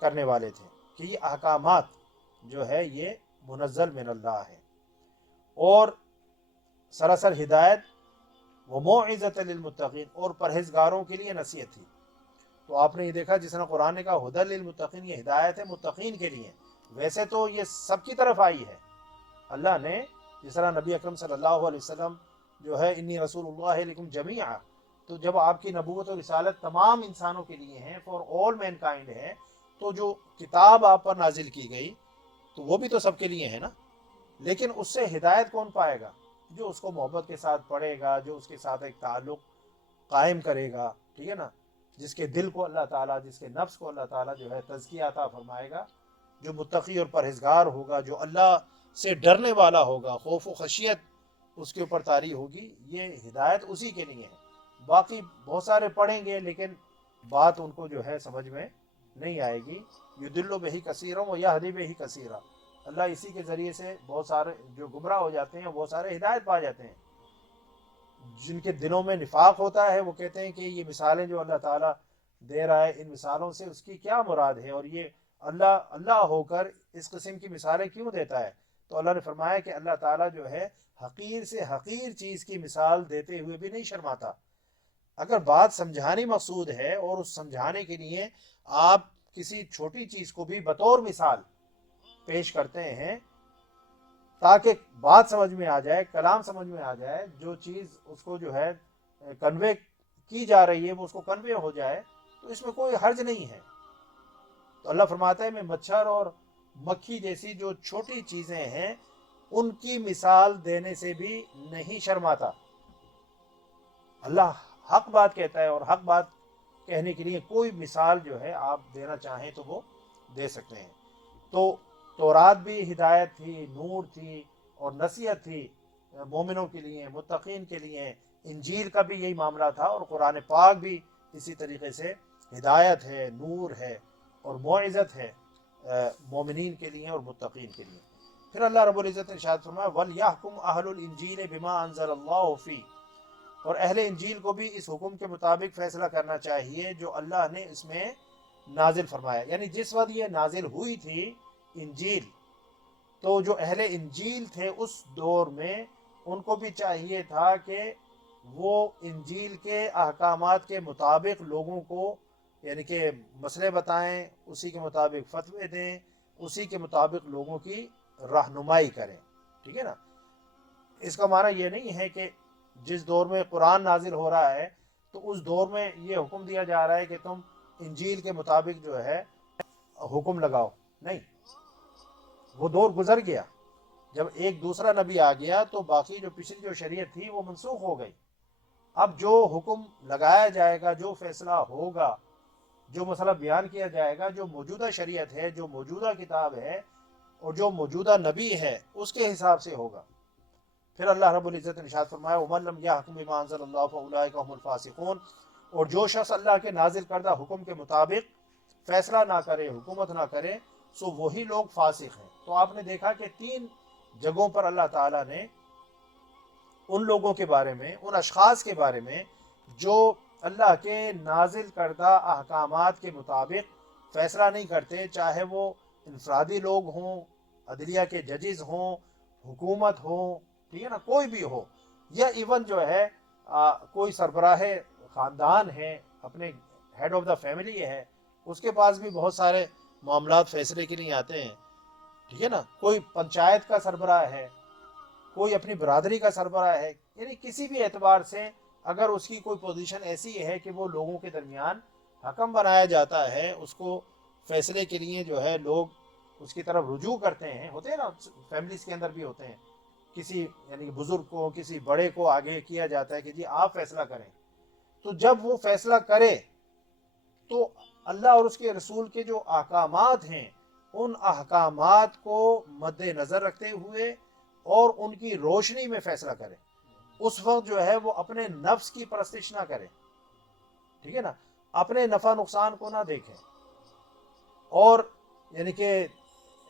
کرنے والے تھے کہ یہ احکامات جو ہے یہ منزل من اللہ ہے اور سراسر ہدایت، وموعظۃ للمتقین، اور پرہیزگاروں کے لیے نصیحت تھی. تو آپ نے یہ دیکھا جس طرح قرآن نے کہا ہدی للمتقین، یہ ہدایت ہے متقین کے لیے. ویسے تو یہ سب کی طرف آئی ہے. اللہ نے جس طرح نبی اکرم صلی اللہ علیہ وسلم جو ہے انی رسول اللہ علیکم جمیعا، تو جب آپ کی نبوت و رسالت تمام انسانوں کے لیے ہیں، فار آل مین کائنڈ ہے، تو جو کتاب آپ پر نازل کی گئی تو وہ بھی تو سب کے لیے ہے نا. لیکن اس سے ہدایت کون پائے گا؟ جو اس کو محبت کے ساتھ پڑھے گا، جو اس کے ساتھ ایک تعلق قائم کرے گا، ٹھیک ہے نا، جس کے دل کو اللہ تعالیٰ، جس کے نفس کو اللہ تعالیٰ جو ہے تزکیہ عطا فرمائے گا، جو متقی اور پرہیزگار ہوگا، جو اللہ سے ڈرنے والا ہوگا، خوف و خشیت اس کے اوپر طاری ہوگی، یہ ہدایت اسی کے لیے ہے. باقی بہت سارے پڑھیں گے لیکن بات ان کو جو ہے سمجھ میں نہیں آئے گی. یضل بہ کثیرا ویہدی بہ کثیرا، اللہ اسی کے ذریعے سے بہت سارے جو گمراہ ہو جاتے ہیں، بہت سارے ہدایت پا جاتے ہیں. جن کے دلوں میں نفاق ہوتا ہے وہ کہتے ہیں کہ یہ مثالیں جو اللہ تعالیٰ دے رہا ہے، ان مثالوں سے اس کی کیا مراد ہے، اور یہ اللہ ہو کر اس قسم کی مثالیں کیوں دیتا ہے. تو اللہ نے فرمایا کہ اللہ تعالیٰ جو ہے حقیر سے حقیر چیز کی مثال دیتے ہوئے بھی نہیں شرماتا. اگر بات سمجھانی مقصود ہے اور اس سمجھانے کے لیے آپ کسی چھوٹی چیز کو بھی بطور مثال پیش کرتے ہیں تاکہ بات سمجھ میں آ جائے، کلام سمجھ میں آ جائے، جو چیز اس کو جو ہے کنوے کی جا رہی ہے وہ اس کو کنوے ہو جائے، تو اس میں کوئی حرج نہیں ہے. تو اللہ فرماتا ہے میں مچھر اور مکھی جیسی جو چھوٹی چیزیں ہیں ان کی مثال دینے سے بھی نہیں شرماتا. اللہ حق بات کہتا ہے، اور حق بات کہنے کے لیے کوئی مثال جو ہے آپ دینا چاہیں تو وہ دے سکتے ہیں. تو تورات بھی ہدایت تھی، نور تھی اور نصیحت تھی مومنوں کے لیے، متقین کے لیے. انجیل کا بھی یہی معاملہ تھا، اور قرآن پاک بھی اسی طریقے سے ہدایت ہے، نور ہے اور موعظت ہے مومنین کے لیے اور متقین کے لیے. پھر اللہ رب العزت نے ارشاد فرمایا وَلْيَحْكُمْ أَهْلُ الْإِنْجِيلِ بِمَا أَنزَلَ اللَّهُ فِيهِ، اور اہل انجیل کو بھی اس حکم کے مطابق فیصلہ کرنا چاہیے جو اللہ نے اس میں نازل فرمایا. یعنی جس وقت یہ نازل ہوئی تھی انجیل، تو جو اہل انجیل تھے اس دور میں ان کو بھی چاہیے تھا کہ وہ انجیل کے احکامات کے مطابق لوگوں کو یعنی کہ مسئلے بتائیں، اسی کے مطابق فتوے دیں، اسی کے مطابق لوگوں کی رہنمائی کریں. ٹھیک ہے نا. اس کا معنی یہ نہیں ہے کہ جس دور میں قرآن نازل ہو رہا ہے تو اس دور میں یہ حکم دیا جا رہا ہے کہ تم انجیل کے مطابق جو ہے حکم لگاؤ، نہیں، وہ دور گزر گیا۔ جب ایک دوسرا نبی آ گیا تو باقی جو پچھلی جو شریعت تھی وہ منسوخ ہو گئی۔ اب جو حکم لگایا جائے گا، جو فیصلہ ہوگا، جو مسئلہ بیان کیا جائے گا، جو موجودہ شریعت ہے، جو موجودہ کتاب ہے اور جو موجودہ نبی ہے، اس کے حساب سے ہوگا۔ پھر اللہ رب العزت نے ارشاد فرمایا وَمَن لَّمْ يَحْكُم بِمَا أَنزَلَ اللَّهُ فَأُولَٰئِكَ هُمُ الْفَاسِقُونَ، اور جو شخص اللہ کے نازل کردہ حکم کے مطابق فیصلہ نہ کرے، حکومت نہ کرے، سو وہی لوگ فاسق ہیں۔ تو آپ نے دیکھا کہ 3 جگہوں پر اللہ تعالیٰ نے ان لوگوں کے بارے میں، ان اشخاص کے بارے میں جو اللہ کے نازل کردہ احکامات کے مطابق فیصلہ نہیں کرتے، چاہے وہ انفرادی لوگ ہوں، عدلیہ کے ججز ہوں، حکومت ہو، ٹھیک ہے نا، کوئی بھی ہو، یا ایون جو ہے کوئی سربراہ خاندان ہے، اپنے ہیڈ آف دا فیملی ہے، اس کے پاس بھی بہت سارے معاملات فیصلے کے لیے آتے ہیں، ٹھیک ہے نا، کوئی پنچایت کا سربراہ ہے، کوئی اپنی برادری کا سربراہ ہے، یعنی کسی بھی اعتبار سے اگر اس کی کوئی پوزیشن ایسی ہے کہ وہ لوگوں کے درمیان حکم بنایا جاتا ہے، اس کو فیصلے کے لیے جو ہے لوگ اس کی طرف رجوع کرتے ہیں، ہوتے ہیں نا، فیملیز کے اندر بھی ہوتے ہیں، کسی یعنی بزرگ کو، کسی بڑے کو آگے کیا جاتا ہے کہ جی آپ فیصلہ کریں، تو جب وہ فیصلہ کرے تو اللہ اور اس کے رسول کے جو احکامات ہیں ان احکامات کو مد نظر رکھتے ہوئے اور ان کی روشنی میں فیصلہ کرے۔ اس وقت جو ہے وہ اپنے نفس کی پرستش نہ کرے، ٹھیک ہے نا، اپنے نفع نقصان کو نہ دیکھے، اور یعنی کہ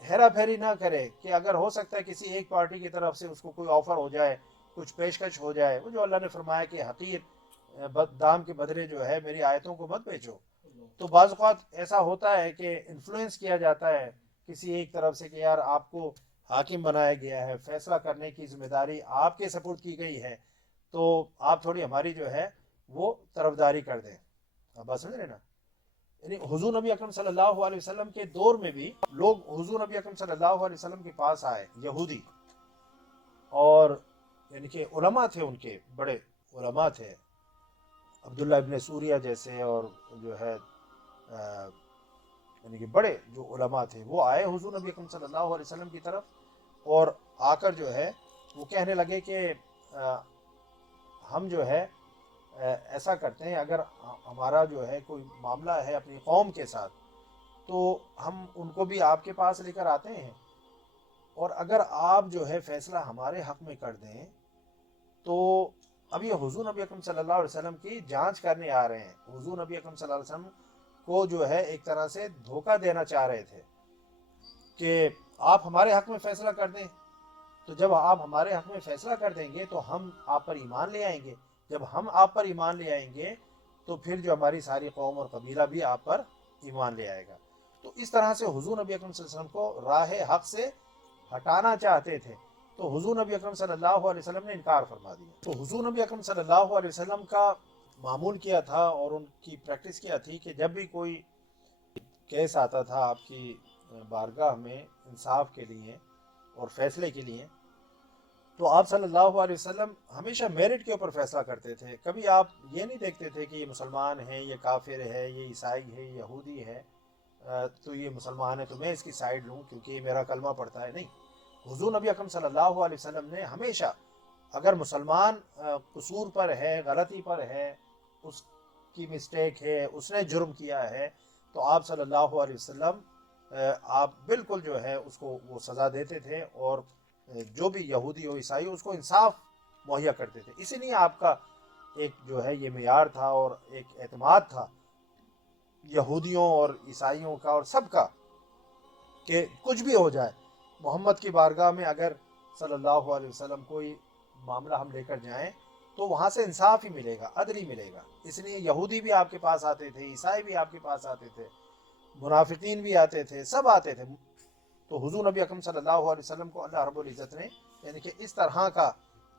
ہیرا پھیری نہ کرے کہ اگر ہو سکتا ہے کسی ایک پارٹی کی طرف سے اس کو کوئی آفر ہو جائے، کچھ پیشکش ہو جائے، وہ جو اللہ نے فرمایا کہ حقیر دام کے بدلے جو ہے میری آیتوں کو مت بیچو، تو بعض اوقات ایسا ہوتا ہے کہ انفلوئنس کیا جاتا ہے کسی ایک طرف سے کہ یار آپ کو حاکم بنایا گیا ہے، فیصلہ کرنے کی ذمہ داری آپ کے سپورٹ کی گئی ہے، تو آپ تھوڑی ہماری جو ہے وہ طرفداری کر دیں۔ آپ بات سمجھ رہے نا، یعنی حضور نبی اکرم صلی اللہ علیہ وسلم کے دور میں بھی لوگ حضور نبی اکرم صلی اللہ علیہ وسلم کے پاس آئے، یہودی، اور یعنی کہ علماء تھے، ان کے بڑے علماء تھے، عبداللہ ابن سوریہ جیسے، اور جو ہے یعنی کہ بڑے جو علماء تھے وہ آئے حضور نبی اکرم صلی اللہ علیہ وسلم کی طرف، اور آ کر جو ہے وہ کہنے لگے کہ ہم جو ہے ایسا کرتے ہیں، اگر ہمارا جو ہے کوئی معاملہ ہے اپنی قوم کے ساتھ تو ہم ان کو بھی آپ کے پاس لے کر آتے ہیں، اور اگر آپ جو ہے فیصلہ ہمارے حق میں کر دیں تو اب یہ حضور نبی اکرم صلی اللہ علیہ وسلم کی جانچ کرنے آ رہے ہیں، حضور نبی اکرم صلی اللہ علیہ وسلم کو جو ہے ایک طرح سے دھوکہ دینا چاہ رہے تھے کہ آپ ہمارے حق میں فیصلہ کر دیں، تو جب آپ ہمارے حق میں فیصلہ کر دیں گے تو ہم آپ پر ایمان لے آئیں گے، جب ہم آپ پر ایمان لے آئیں گے تو پھر جو ہماری ساری قوم اور قبیلہ بھی آپ پر ایمان لے آئے گا۔ تو اس طرح سے حضور نبی اکرم صلی اللہ علیہ وسلم کو راہ حق سے ہٹانا چاہتے تھے، تو حضور نبی اکرم صلی اللہ علیہ وسلم نے انکار فرما دیا۔ تو حضور نبی اکرم صلی اللہ علیہ وسلم کا معمول کیا تھا اور ان کی پریکٹس کیا تھی کہ جب بھی کوئی کیس آتا تھا آپ کی بارگاہ میں انصاف کے لیے اور فیصلے کے لیے، تو آپ صلی اللہ علیہ وسلم ہمیشہ میرٹ کے اوپر فیصلہ کرتے تھے، کبھی آپ یہ نہیں دیکھتے تھے کہ یہ مسلمان ہے، یہ کافر ہے، یہ عیسائی ہے، یہ یہودی ہے، تو یہ مسلمان ہے تو میں اس کی سائڈ لوں کیونکہ یہ میرا کلمہ پڑھتا ہے، نہیں۔ حضور نبی اکرم صلی اللہ علیہ وسلم نے ہمیشہ اگر مسلمان قصور پر ہے، غلطی پر ہے، اس کی مسٹیک ہے، اس نے جرم کیا ہے، تو آپ صلی اللہ علیہ وسلم آپ بالکل جو ہے اس کو وہ سزا دیتے تھے، اور جو بھی یہودی ہو، عیسائی ہو، اس کو انصاف مہیا کرتے تھے۔ اسی لیے آپ کا ایک جو ہے یہ معیار تھا اور ایک اعتماد تھا یہودیوں اور عیسائیوں کا اور سب کا کہ کچھ بھی ہو جائے محمد کی بارگاہ میں اگر صلی اللہ علیہ وسلم کوئی معاملہ ہم لے کر جائیں تو وہاں سے انصاف ہی ملے گا، عدل ہی ملے گا۔ اس لیے یہودی بھی آپ کے پاس آتے تھے، عیسائی بھی آپ کے پاس آتے تھے، منافقین بھی آتے تھے، سب آتے تھے۔ تو حضور نبی اکرم صلی اللہ علیہ وسلم کو اللہ رب العزت نے یعنی کہ اس طرح کا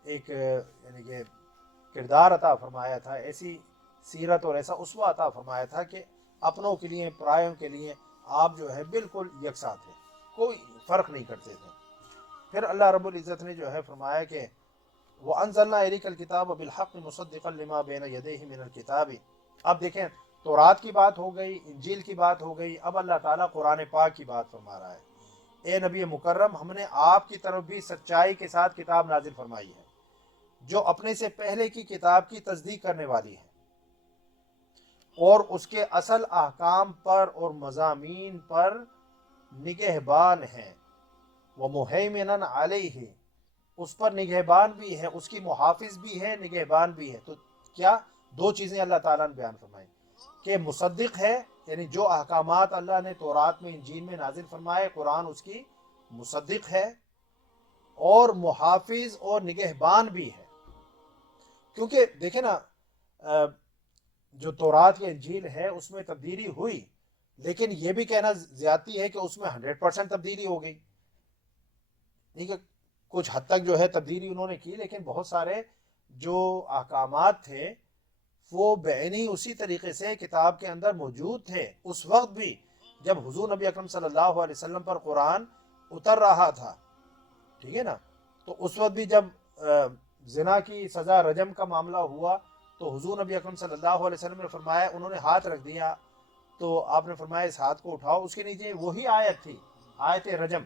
ایک یعنی کہ کردار عطا فرمایا تھا، ایسی سیرت اور ایسا اسوہ عطا فرمایا تھا کہ اپنوں کے لیے، پرایوں کے لیے آپ جو ہے بالکل یکساں تھے، کوئی فرق نہیں کرتے تھے۔ پھر اللہ رب العزت نے جو ہے فرمایا کہ وَأَنزَلْنَا إِلَيْكَ الْكِتَابَ بِالْحَقِّ مُصَدِّقًا لِمَا بَيْنَ يَدَيْهِ مِنَ الْكِتَابِ۔ اب دیکھیں تورات کی بات ہو گئی، انجیل کی بات ہو گئی، اب اللہ تعالیٰ قرآن پاک کی بات فرما رہا ہے۔ اے نبی مکرم، ہم نے آپ کی طرف بھی سچائی کے ساتھ کتاب نازل فرمائی ہے جو اپنے سے پہلے کی کتاب کی تصدیق کرنے والی ہے اور اس کے اصل احکام پر اور مضامین پر نگہبان ہیں۔ وَمُهَيْمِنًا عَلَيْهِ، اس پر نگہبان بھی ہے، اس کی محافظ بھی ہے، نگہبان بھی ہے۔ تو کیا دو چیزیں اللہ تعالیٰ نے بیان فرمائی کہ مصدق ہے، یعنی جو احکامات اللہ نے تورات میں انجیل میں نازل فرمائے قرآن اس کی مصدق ہے، اور محافظ اور نگہبان بھی ہے۔ کیونکہ دیکھیں نا، جو تورات یا انجیل ہے اس میں تبدیلی ہوئی، لیکن یہ بھی کہنا زیادتی ہے کہ اس میں 100% تبدیلی ہو گئی، ٹھیک ہے، کچھ حد تک جو ہے تبدیلی انہوں نے کی، لیکن بہت سارے جو احکامات تھے وہ بعینی اسی طریقے سے کتاب کے اندر موجود تھے اس وقت بھی جب حضور نبی اکرم صلی اللہ علیہ وسلم پر قرآن اتر رہا تھا، ٹھیک ہے نا۔ تو اس وقت بھی جب زنا کی سزا رجم کا معاملہ ہوا تو حضور نبی اکرم صلی اللہ علیہ وسلم نے فرمایا، انہوں نے ہاتھ رکھ دیا تو آپ نے فرمایا اس ہاتھ کو اٹھاؤ، اس کے نیچے وہی آیت تھی، آیت رجم۔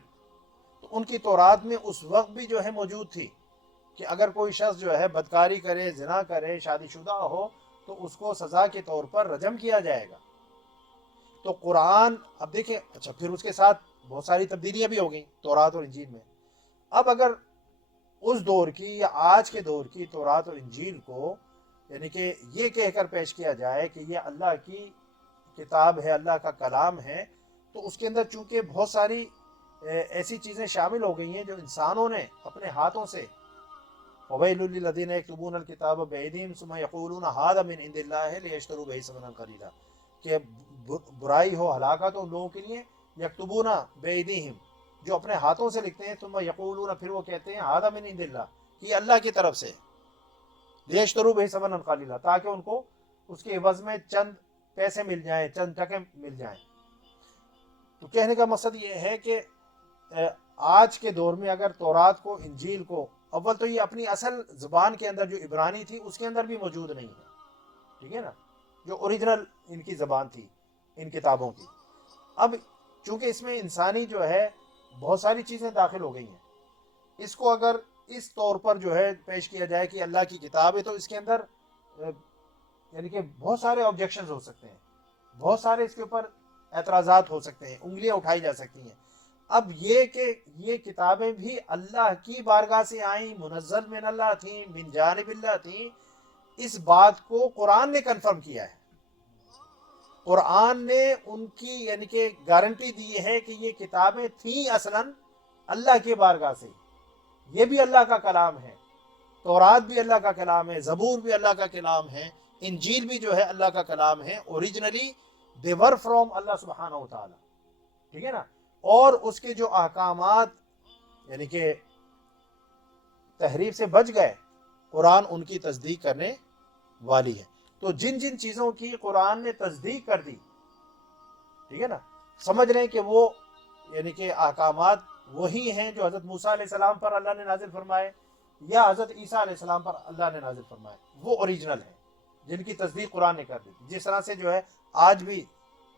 تو ان کی تورات میں اس وقت بھی جو ہے موجود تھی کہ اگر کوئی شخص جو ہے بدکاری کرے، زنا کرے، شادی شدہ ہو تو اس کو سزا کے طور پر رجم کیا جائے گا۔ تو قرآن اب دیکھیں، اچھا پھر اس کے ساتھ بہت ساری تبدیلیاں بھی ہو گئیں تورات اور انجیل میں۔ اب اگر اس دور کی یا آج کے دور کی تورات اور انجیل کو یعنی کہ یہ کہہ کر پیش کیا جائے کہ یہ اللہ کی کتاب ہے، اللہ کا کلام ہے، تو اس کے اندر چونکہ بہت ساری ایسی چیزیں شامل ہو گئی ہیں جو انسانوں نے اپنے ہاتھوں سے، وَوَيْلٌ لِّلَّذِينَ يَكْتُبُونَ الْكِتَابَ بِأَيْدِيهِمْ ثُمَّ يَقُولُونَ هَٰذَا مِنْ عِندِ اللَّهِ لِيَشْتَرُوا بِهِ ثَمَنًا قَلِيلًا، کہ برائی ہو، ہلاکت ہو ان لوگوں کے لیے، یکتبون بِأَيْدِيهِمْ، جو اپنے ہاتھوں سے لکھتے ہیں، ثُمَّ يَقُولُونَ، پھر وہ کہتے ہیں هَٰذَا مِنْ عِندِ اللَّهِ، کہ یہ اللہ کی طرف سے، لِيَشْتَرُوا بِهِ ثَمَنًا قَلِيلًا، تاکہ ان کو اس کے عوض میں چند پیسے مل جائیں، چند ٹکے مل جائیں۔ تو کہنے کا مقصد یہ ہے کہ آج کے دور میں اگر تورات کو، انجیل کو، اول تو یہ اپنی اصل زبان کے اندر جو عبرانی تھی اس کے اندر بھی موجود نہیں ہے، ٹھیک ہے نا، جو اوریجنل ان کی زبان تھی ان کتابوں کی۔ اب چونکہ اس میں انسانی جو ہے بہت ساری چیزیں داخل ہو گئی ہیں، اس کو اگر اس طور پر جو ہے پیش کیا جائے کہ اللہ کی کتاب ہے تو اس کے اندر یعنی کہ بہت سارے آبجیکشنز ہو سکتے ہیں، بہت سارے اس کے اوپر اعتراضات ہو سکتے ہیں، انگلیاں اٹھائی جا سکتی ہیں۔ اب یہ کہ یہ کتابیں بھی اللہ کی بارگاہ سے آئیں، منزل من اللہ تھیں، من جانب اللہ تھیں، اس بات کو قرآن نے کنفرم کیا ہے۔ قرآن نے ان کی یعنی کہ گارنٹی دی ہے کہ یہ کتابیں تھیں اصلاً اللہ کی بارگاہ سے، یہ بھی اللہ کا کلام ہے، تورات بھی اللہ کا کلام ہے، زبور بھی اللہ کا کلام ہے، انجیل بھی جو ہے اللہ کا کلام ہے، اوریجنلی they were from اللہ سبحانہ و تعالی، ٹھیک ہے نا۔ اور اس کے جو احکامات یعنی کہ تحریف سے بچ گئے، قرآن ان کی تصدیق کرنے والی ہے۔ تو جن جن چیزوں کی قرآن نے تصدیق کر دی، ٹھیک ہے نا، سمجھ رہے ہیں کہ وہ یعنی کہ احکامات وہی ہیں جو حضرت موسیٰ علیہ السلام پر اللہ نے نازل فرمائے یا حضرت عیسیٰ علیہ السلام پر اللہ نے نازل فرمائے، وہ اوریجنل ہیں جن کی تصدیق قرآن نے کر دی۔ جس طرح سے جو ہے آج بھی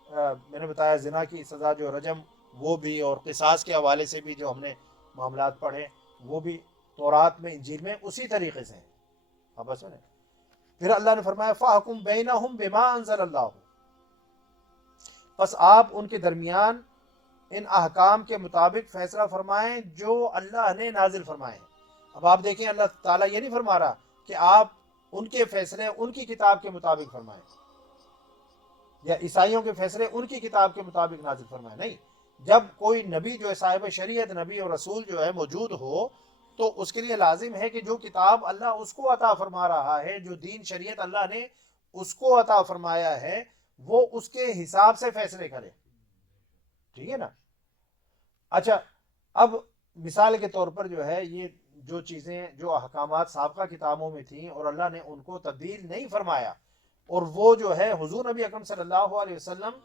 میں نے بتایا زنا کی سزا جو رجم، وہ بھی، اور قصاص کے حوالے سے بھی جو ہم نے معاملات پڑھے وہ بھی تورات میں، انجیل میں اسی طریقے سے ہیں۔ اب بس سنیں، پھر اللہ نے فرمایا فَاحْكُم بَيْنَهُم بِمَا أَنزَلَ اللَّهُ، پس آپ ان کے درمیان ان احکام کے مطابق فیصلہ فرمائیں جو اللہ نے نازل فرمائے ہیں۔ اب آپ دیکھیں اللہ تعالیٰ یہ نہیں فرما رہا کہ آپ ان کے فیصلے ان کی کتاب کے مطابق فرمائیں یا عیسائیوں کے فیصلے ان کی کتاب کے مطابق نازل فرمائیں، نہیں۔ جب کوئی نبی جو ہے صاحب شریعت، نبی اور رسول جو ہے موجود ہو تو اس کے لیے لازم ہے کہ جو کتاب اللہ اس کو عطا فرما رہا ہے، جو دین شریعت اللہ نے اس کو عطا فرمایا ہے، وہ اس کے حساب سے فیصلے کرے، ٹھیک ہے نا۔ اچھا، اب مثال کے طور پر جو ہے یہ جو چیزیں، جو احکامات سابقہ کتابوں میں تھیں اور اللہ نے ان کو تبدیل نہیں فرمایا، اور وہ جو ہے حضور نبی اکرم صلی اللہ علیہ وسلم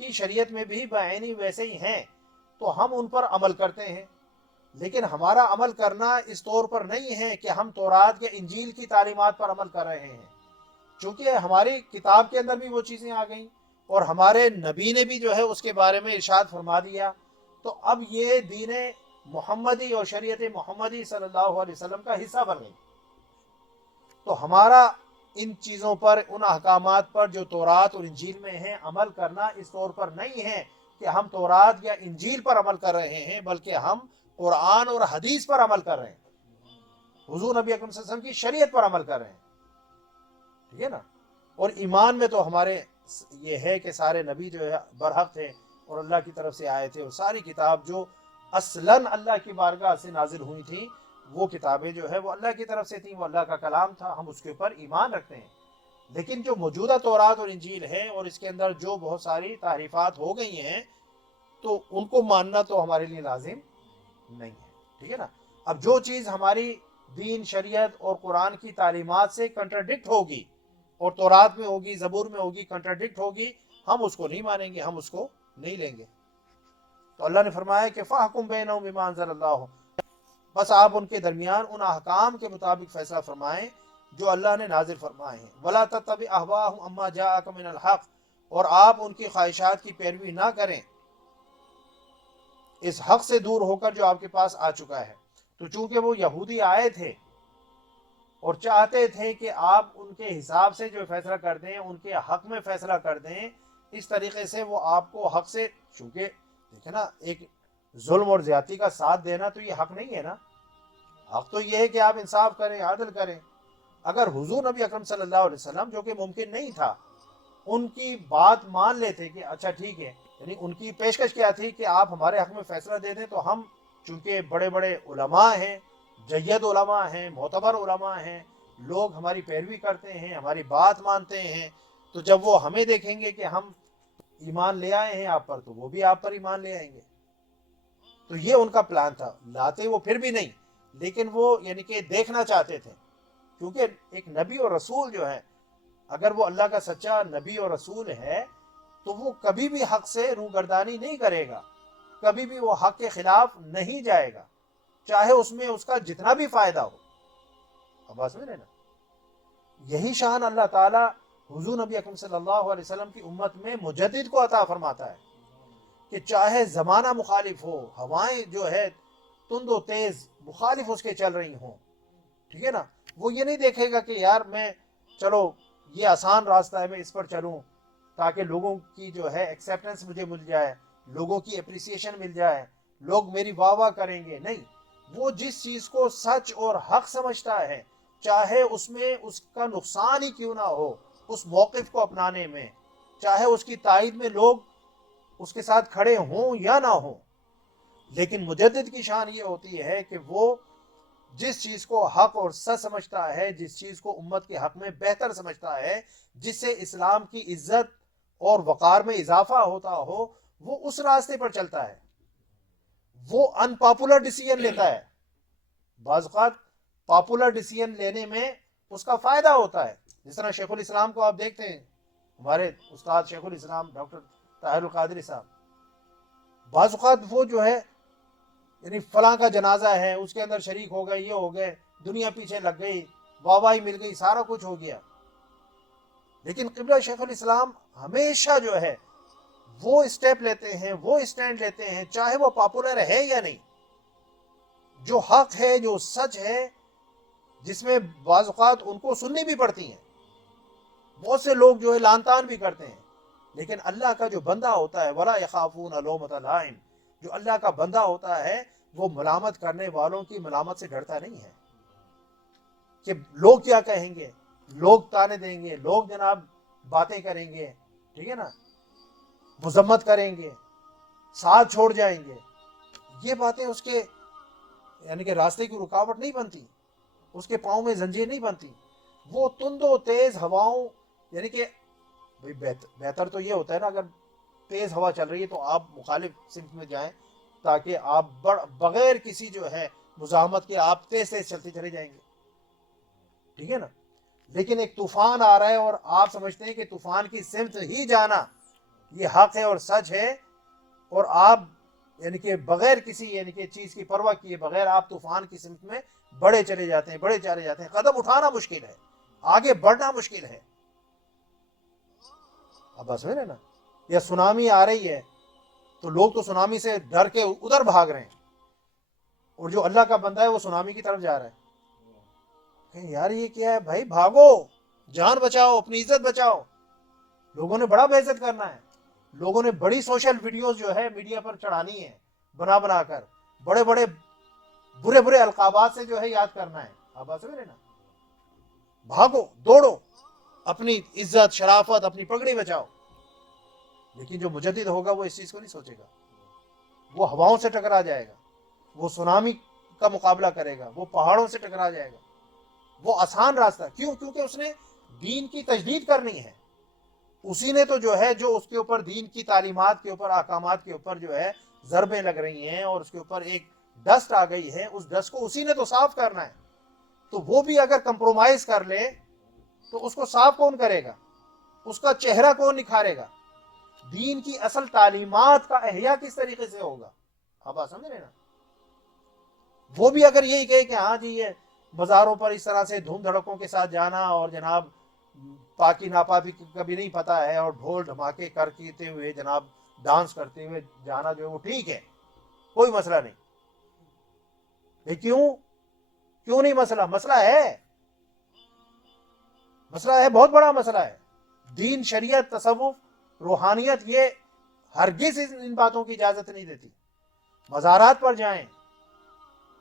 کی شریعت میں بھی بعینی ویسے ہی ہیں، تو ہم ان پر عمل کرتے ہیں، لیکن ہمارا عمل کرنا اس طور پر نہیں ہے کہ ہم تورات یا انجیل کی تعلیمات پر عمل کر رہے ہیں، چونکہ ہماری کتاب کے اندر بھی وہ چیزیں آ گئیں اور ہمارے نبی نے بھی جو ہے اس کے بارے میں ارشاد فرما دیا، تو اب یہ دین محمدی اور شریعت محمدی صلی اللہ علیہ وسلم کا حصہ بن گئی۔ تو ہمارا ان چیزوں پر، ان احکامات پر جو تورات اور انجیل میں ہیں، عمل کرنا اس طور پر نہیں ہے کہ ہم تورات یا انجیل پر عمل کر رہے ہیں، بلکہ ہم قرآن اور حدیث پر عمل کر رہے ہیں، حضور نبی اکرم صلی اللہ علیہ وسلم کی شریعت پر عمل کر رہے ہیں، ٹھیک ہے نا۔ اور ایمان میں تو ہمارے یہ ہے کہ سارے نبی جو ہے برحق تھے اور اللہ کی طرف سے آئے تھے، اور ساری کتاب جو اصلاً اللہ کی بارگاہ سے نازل ہوئی تھیں، وہ کتابیں جو ہے وہ اللہ کی طرف سے تھیں، وہ اللہ کا کلام تھا، ہم اس کے اوپر ایمان رکھتے ہیں۔ لیکن جو موجودہ تورات اور انجیل ہے اور اس کے اندر جو بہت ساری تحریفات ہو گئی ہیں، تو ان کو ماننا تو ہمارے لیے لازم نہیں ہے، ٹھیک ہے نا۔ اب جو چیز ہماری دین، شریعت اور قرآن کی تعلیمات سے کنٹراڈکٹ ہوگی، اور تورات میں ہوگی، زبور میں ہوگی، کنٹراڈکٹ ہوگی، ہم اس کو نہیں مانیں گے، ہم اس کو نہیں لیں گے۔ تو اللہ نے فرمایا کہ فَاحْكُم بَيْنَهُم بِمَا أَنزَلَ اللَّهُ، بس آپ ان کے درمیان ان احکام کے مطابق فیصلہ فرمائیں جو اللہ نے نازل فرمائے ہیں۔ وَلَا تَتَّبِعْ أَهْوَاءَهُمْ عَمَّا جَاءَكَ مِنَ الْحَقِّ، اور آپ ان کی خواہشات کی پیروی نہ کریں اس حق سے دور ہو کر جو آپ کے پاس آ چکا ہے۔ تو چونکہ وہ یہودی آئے تھے اور چاہتے تھے کہ آپ ان کے حساب سے جو فیصلہ کر دیں، ان کے حق میں فیصلہ کر دیں، اس طریقے سے وہ آپ کو حق سے، چونکہ دیکھیں نا، ایک ظلم اور زیادتی کا ساتھ دینا تو یہ حق نہیں ہے نا۔ حق تو یہ ہے کہ آپ انصاف کریں، عدل کریں۔ اگر حضور نبی اکرم صلی اللہ علیہ وسلم، جو کہ ممکن نہیں تھا، ان کی بات مان لیتے کہ اچھا ٹھیک ہے، یعنی ان کی پیشکش کیا تھی کہ آپ ہمارے حق میں فیصلہ دے دیں، تو ہم چونکہ بڑے بڑے علماء ہیں، جید علماء ہیں، معتبر علماء ہیں، لوگ ہماری پیروی کرتے ہیں، ہماری بات مانتے ہیں، تو جب وہ ہمیں دیکھیں گے کہ ہم ایمان لے آئے ہیں آپ پر، تو وہ بھی آپ پر ایمان لے آئیں گے۔ تو یہ ان کا پلان تھا، لاتے وہ پھر بھی نہیں، لیکن وہ یعنی کہ دیکھنا چاہتے تھے، کیونکہ ایک نبی اور رسول جو ہے، اگر وہ اللہ کا سچا نبی اور رسول ہے تو وہ کبھی بھی حق سے روگردانی نہیں کرے گا، کبھی بھی وہ حق کے خلاف نہیں جائے گا، چاہے اس میں اس کا جتنا بھی فائدہ ہو۔ اب بات سمجھ رہے نا، یہی شان اللہ تعالیٰ حضور نبی اکرم صلی اللہ علیہ وسلم کی امت میں مجدد کو عطا فرماتا ہے کہ چاہے زمانہ مخالف ہو، ہوائیں جو ہے تند و تیز مخالف اس کے چل رہی ہوں، ٹھیک ہے نا، وہ یہ نہیں دیکھے گا کہ یار میں چلو یہ آسان راستہ ہے، میں اس پر چلوں تاکہ لوگوں کی جو ہے ایکسیپٹنس مجھے مل جائے، لوگوں کی اپریسیشن مل جائے، لوگ میری واہ واہ کریں گے۔ نہیں، وہ جس چیز کو سچ اور حق سمجھتا ہے، چاہے اس میں اس کا نقصان ہی کیوں نہ ہو، اس موقف کو اپنانے میں، چاہے اس کی تائید میں لوگ اس کے ساتھ کھڑے ہوں یا نہ ہوں، لیکن مجدد کی شان یہ ہوتی ہے کہ وہ جس چیز کو حق اور سچ سمجھتا ہے، جس چیز کو امت کے حق میں بہتر سمجھتا ہے، جس سے اسلام کی عزت اور وقار میں اضافہ ہوتا ہو، وہ اس راستے پر چلتا ہے، وہ ان پاپولر ڈیسیژن لیتا ہے۔ بعض اوقات پاپولر ڈیسیژن لینے میں اس کا فائدہ ہوتا ہے، جس طرح شیخ الاسلام کو آپ دیکھتے ہیں، ہمارے استاد شیخ الاسلام ڈاکٹر طاہر القادری صاحب، بعض اوقات وہ جو ہے یعنی فلاں کا جنازہ ہے، اس کے اندر شریک ہو گئے، یہ ہو گئے، دنیا پیچھے لگ گئی، واہواہی مل گئی، سارا کچھ ہو گیا، لیکن قبلہ شیخ الاسلام ہمیشہ جو ہے وہ اسٹیپ لیتے ہیں، وہ اسٹینڈ لیتے ہیں، چاہے وہ پاپولر ہے یا نہیں، جو حق ہے، جو سچ ہے، جس میں بعض اوقات ان کو سننی بھی پڑتی ہیں، بہت سے لوگ جو ہے لان تان بھی کرتے ہیں، لیکن اللہ کا جو بندہ ہوتا ہے، وَلَا يَخَافُونَ لَوْمَةَ لَائِمٍ، جو اللہ کا بندہ ہوتا ہے، وہ ملامت کرنے والوں کی ملامت سے ڈرتا نہیں ہے کہ لوگ کیا کہیں گے، لوگ تانے دیں گے، لوگ جناب باتیں کریں گے، ٹھیک ہے نا، مذمت کریں گے، ساتھ چھوڑ جائیں گے، یہ باتیں اس کے یعنی کہ راستے کی رکاوٹ نہیں بنتی، اس کے پاؤں میں زنجیر نہیں بنتی۔ وہ تند و تیز ہواؤں، یعنی کہ بہتر تو یہ ہوتا ہے نا، اگر تیز ہوا چل رہی ہے تو آپ مخالف سمت میں جائیں، تاکہ آپ بغیر کسی جو ہے مزاحمت کے آپ تیز تیز چلتے چلے جائیں گے، ٹھیک ہے نا۔ لیکن ایک طوفان آ رہا ہے اور آپ سمجھتے ہیں کہ طوفان کی سمت ہی جانا یہ حق ہے اور سچ ہے، اور آپ یعنی کہ بغیر کسی یعنی کہ چیز کی پرواہ کیے بغیر آپ طوفان کی سمت میں بڑے چلے جاتے ہیں، بڑے چلے جاتے ہیں، قدم اٹھانا مشکل ہے، آگے بڑھنا مشکل ہے. اب بس میں نا، یا سونامی آ رہی ہے تو لوگ تو سونامی سے ڈر کے ادھر بھاگ رہے ہیں، اور جو اللہ کا بندہ ہے وہ سونامی کی طرف جا رہا ہے. کہ یار یہ کیا ہے بھائی، بھاگو، جان بچاؤ، اپنی عزت بچاؤ. لوگوں نے بڑا بے عزت کرنا ہے، لوگوں نے بڑی سوشل ویڈیوز جو ہے میڈیا پر چڑھانی ہے، بنا بنا کر بڑے بڑے برے برے القابات سے جو ہے یاد کرنا ہے. آپ بات سمجھ رہے نا؟ بھاگو، دوڑو، اپنی عزت شرافت اپنی پگڑی بچاؤ. لیکن جو مجدد ہوگا وہ اس چیز کو نہیں سوچے گا، وہ ہواؤں سے ٹکرا جائے گا، وہ سونامی کا مقابلہ کرے گا، وہ پہاڑوں سے ٹکرا جائے گا. وہ آسان راستہ کیوں؟ کیونکہ اس نے دین کی تجدید کرنی ہے. اسی نے تو جو ہے، جو اس کے اوپر دین کی تعلیمات کے اوپر، احکامات کے اوپر جو ہے ضربیں لگ رہی ہیں اور اس کے اوپر ایک ڈسٹ آ گئی ہے، اس ڈسٹ کو اسی نے تو صاف کرنا ہے. تو وہ بھی اگر کمپرومائز کر لے تو اس کو صاف کون کرے گا؟ اس کا چہرہ کون نکھارے گا؟ دین کی اصل تعلیمات کا احیاء کس طریقے سے ہوگا؟ آپ سمجھ رہے نا؟ وہ بھی اگر یہی کہے کہ ہاں جی یہ بازاروں پر اس طرح سے دھوم دھڑکوں کے ساتھ جانا اور جناب پاکی ناپاکی کبھی نہیں پتا ہے، اور ڈھول دھماکے کرتے ہوئے جناب ڈانس کرتے ہوئے جانا جو ہے وہ ٹھیک ہے، کوئی مسئلہ نہیں. کیوں نہیں مسئلہ؟ مسئلہ ہے، مسئلہ ہے، بہت بڑا مسئلہ ہے. دین، شریعت، تصوف، روحانیت یہ ہرگز ان باتوں کی اجازت نہیں دیتی. مزارات پر جائیں،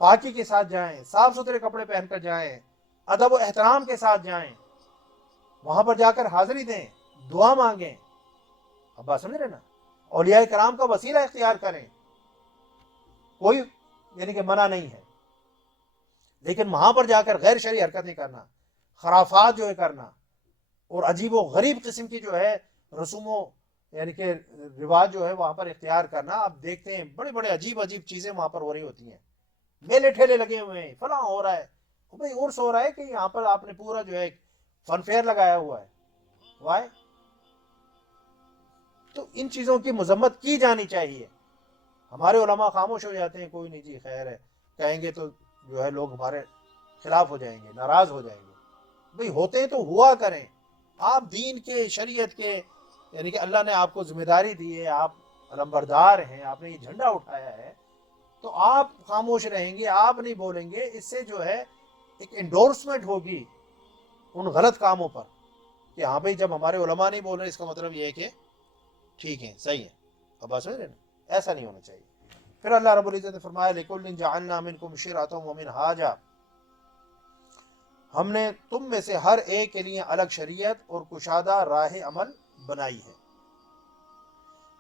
پاکی کے ساتھ جائیں، صاف ستھرے کپڑے پہن کر جائیں، ادب و احترام کے ساتھ جائیں، وہاں پر جا کر حاضری دیں، دعا مانگیں. اب بات سمجھ رہے نا؟ اولیاء کرام کا وسیلہ اختیار کریں، کوئی یعنی کہ منع نہیں ہے. لیکن وہاں پر جا کر غیر شرعی حرکتیں کرنا، خرافات جو ہے کرنا، اور عجیب و غریب قسم کی جو ہے رسوم و یعنی کہ رواج جو ہے وہاں پر اختیار کرنا. آپ دیکھتے ہیں بڑے بڑے عجیب عجیب چیزیں وہاں پر ہو رہی ہوتی ہیں، میلے ٹھیلے لگے ہوئے ہیں، فلاں ہو رہا ہے. بھائی عرس ہو رہا ہے کہ یہاں پر آپ نے پورا جو ہے فن فیئر لگایا ہوا ہے؟ وائے؟ تو ان چیزوں کی مذمت کی جانی چاہیے. ہمارے علماء خاموش ہو جاتے ہیں، کوئی نہیں جی خیر ہے، کہیں گے تو جو ہے لوگ ہمارے خلاف ہو جائیں گے، ناراض ہو جائیں گے. بھئی ہوتے ہیں تو ہوا کریں. آپ دین کے، شریعت کے، یعنی کہ اللہ نے آپ کو ذمہ داری دی ہے، آپ علمبردار ہیں، آپ نے یہ جھنڈا اٹھایا ہے، تو آپ خاموش رہیں گے، آپ نہیں بولیں گے، اس سے جو ہے ایک انڈورسمنٹ ہوگی ان غلط کاموں پر کہ ہاں بھائی جب ہمارے علماء نہیں بول رہے اس کا مطلب یہ ہے کہ ٹھیک ہے، صحیح ہے. اب بات سمجھ رہے نا؟ ایسا نہیں ہونا چاہیے. پھر اللہ رب العزت نے فرمایا لِكُلٍّ جَعَلْنَا مِنْكُمْ شِرْعَةً وَمِنْهَاجًا، ہم نے تم میں سے ہر ایک کے لیے الگ شریعت اور کشادہ راہ عمل بنائی ہے.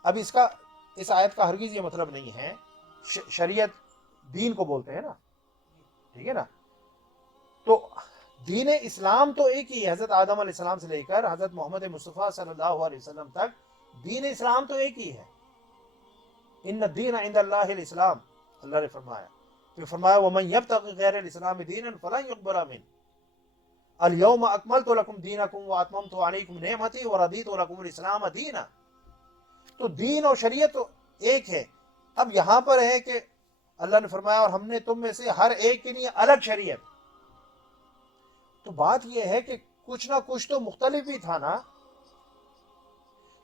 اب اس آیت کا ہرگز یہ مطلب نہیں ہے شریعت دین کو بولتے ہیں نا، ٹھیک ہے نا؟ تو دین اسلام تو ایک ہی ہے، حضرت آدم علیہ السلام سے لے کر حضرت محمد مصطفیٰ صلی اللہ علیہ وسلم تک دین اسلام تو ایک ہی ہے. ان الدین عند اللہ الاسلام، اللہ نے فرمایا. پھر فرمایا ومن یبتغی غیر الاسلام دینا فلن یقبل منہ اليوم اکملت لکم دینکم واتممت علیکم نعمتی ورضیت لکم الاسلام دینا. تو دین اور شریعت تو ایک ہے. اب یہاں پر ہے کہ اللہ نے فرمایا اور ہم نے تم میں سے ہر ایک کے لیے الگ شریعت. تو بات یہ ہے کہ کچھ نہ کچھ تو مختلف ہی تھا نا،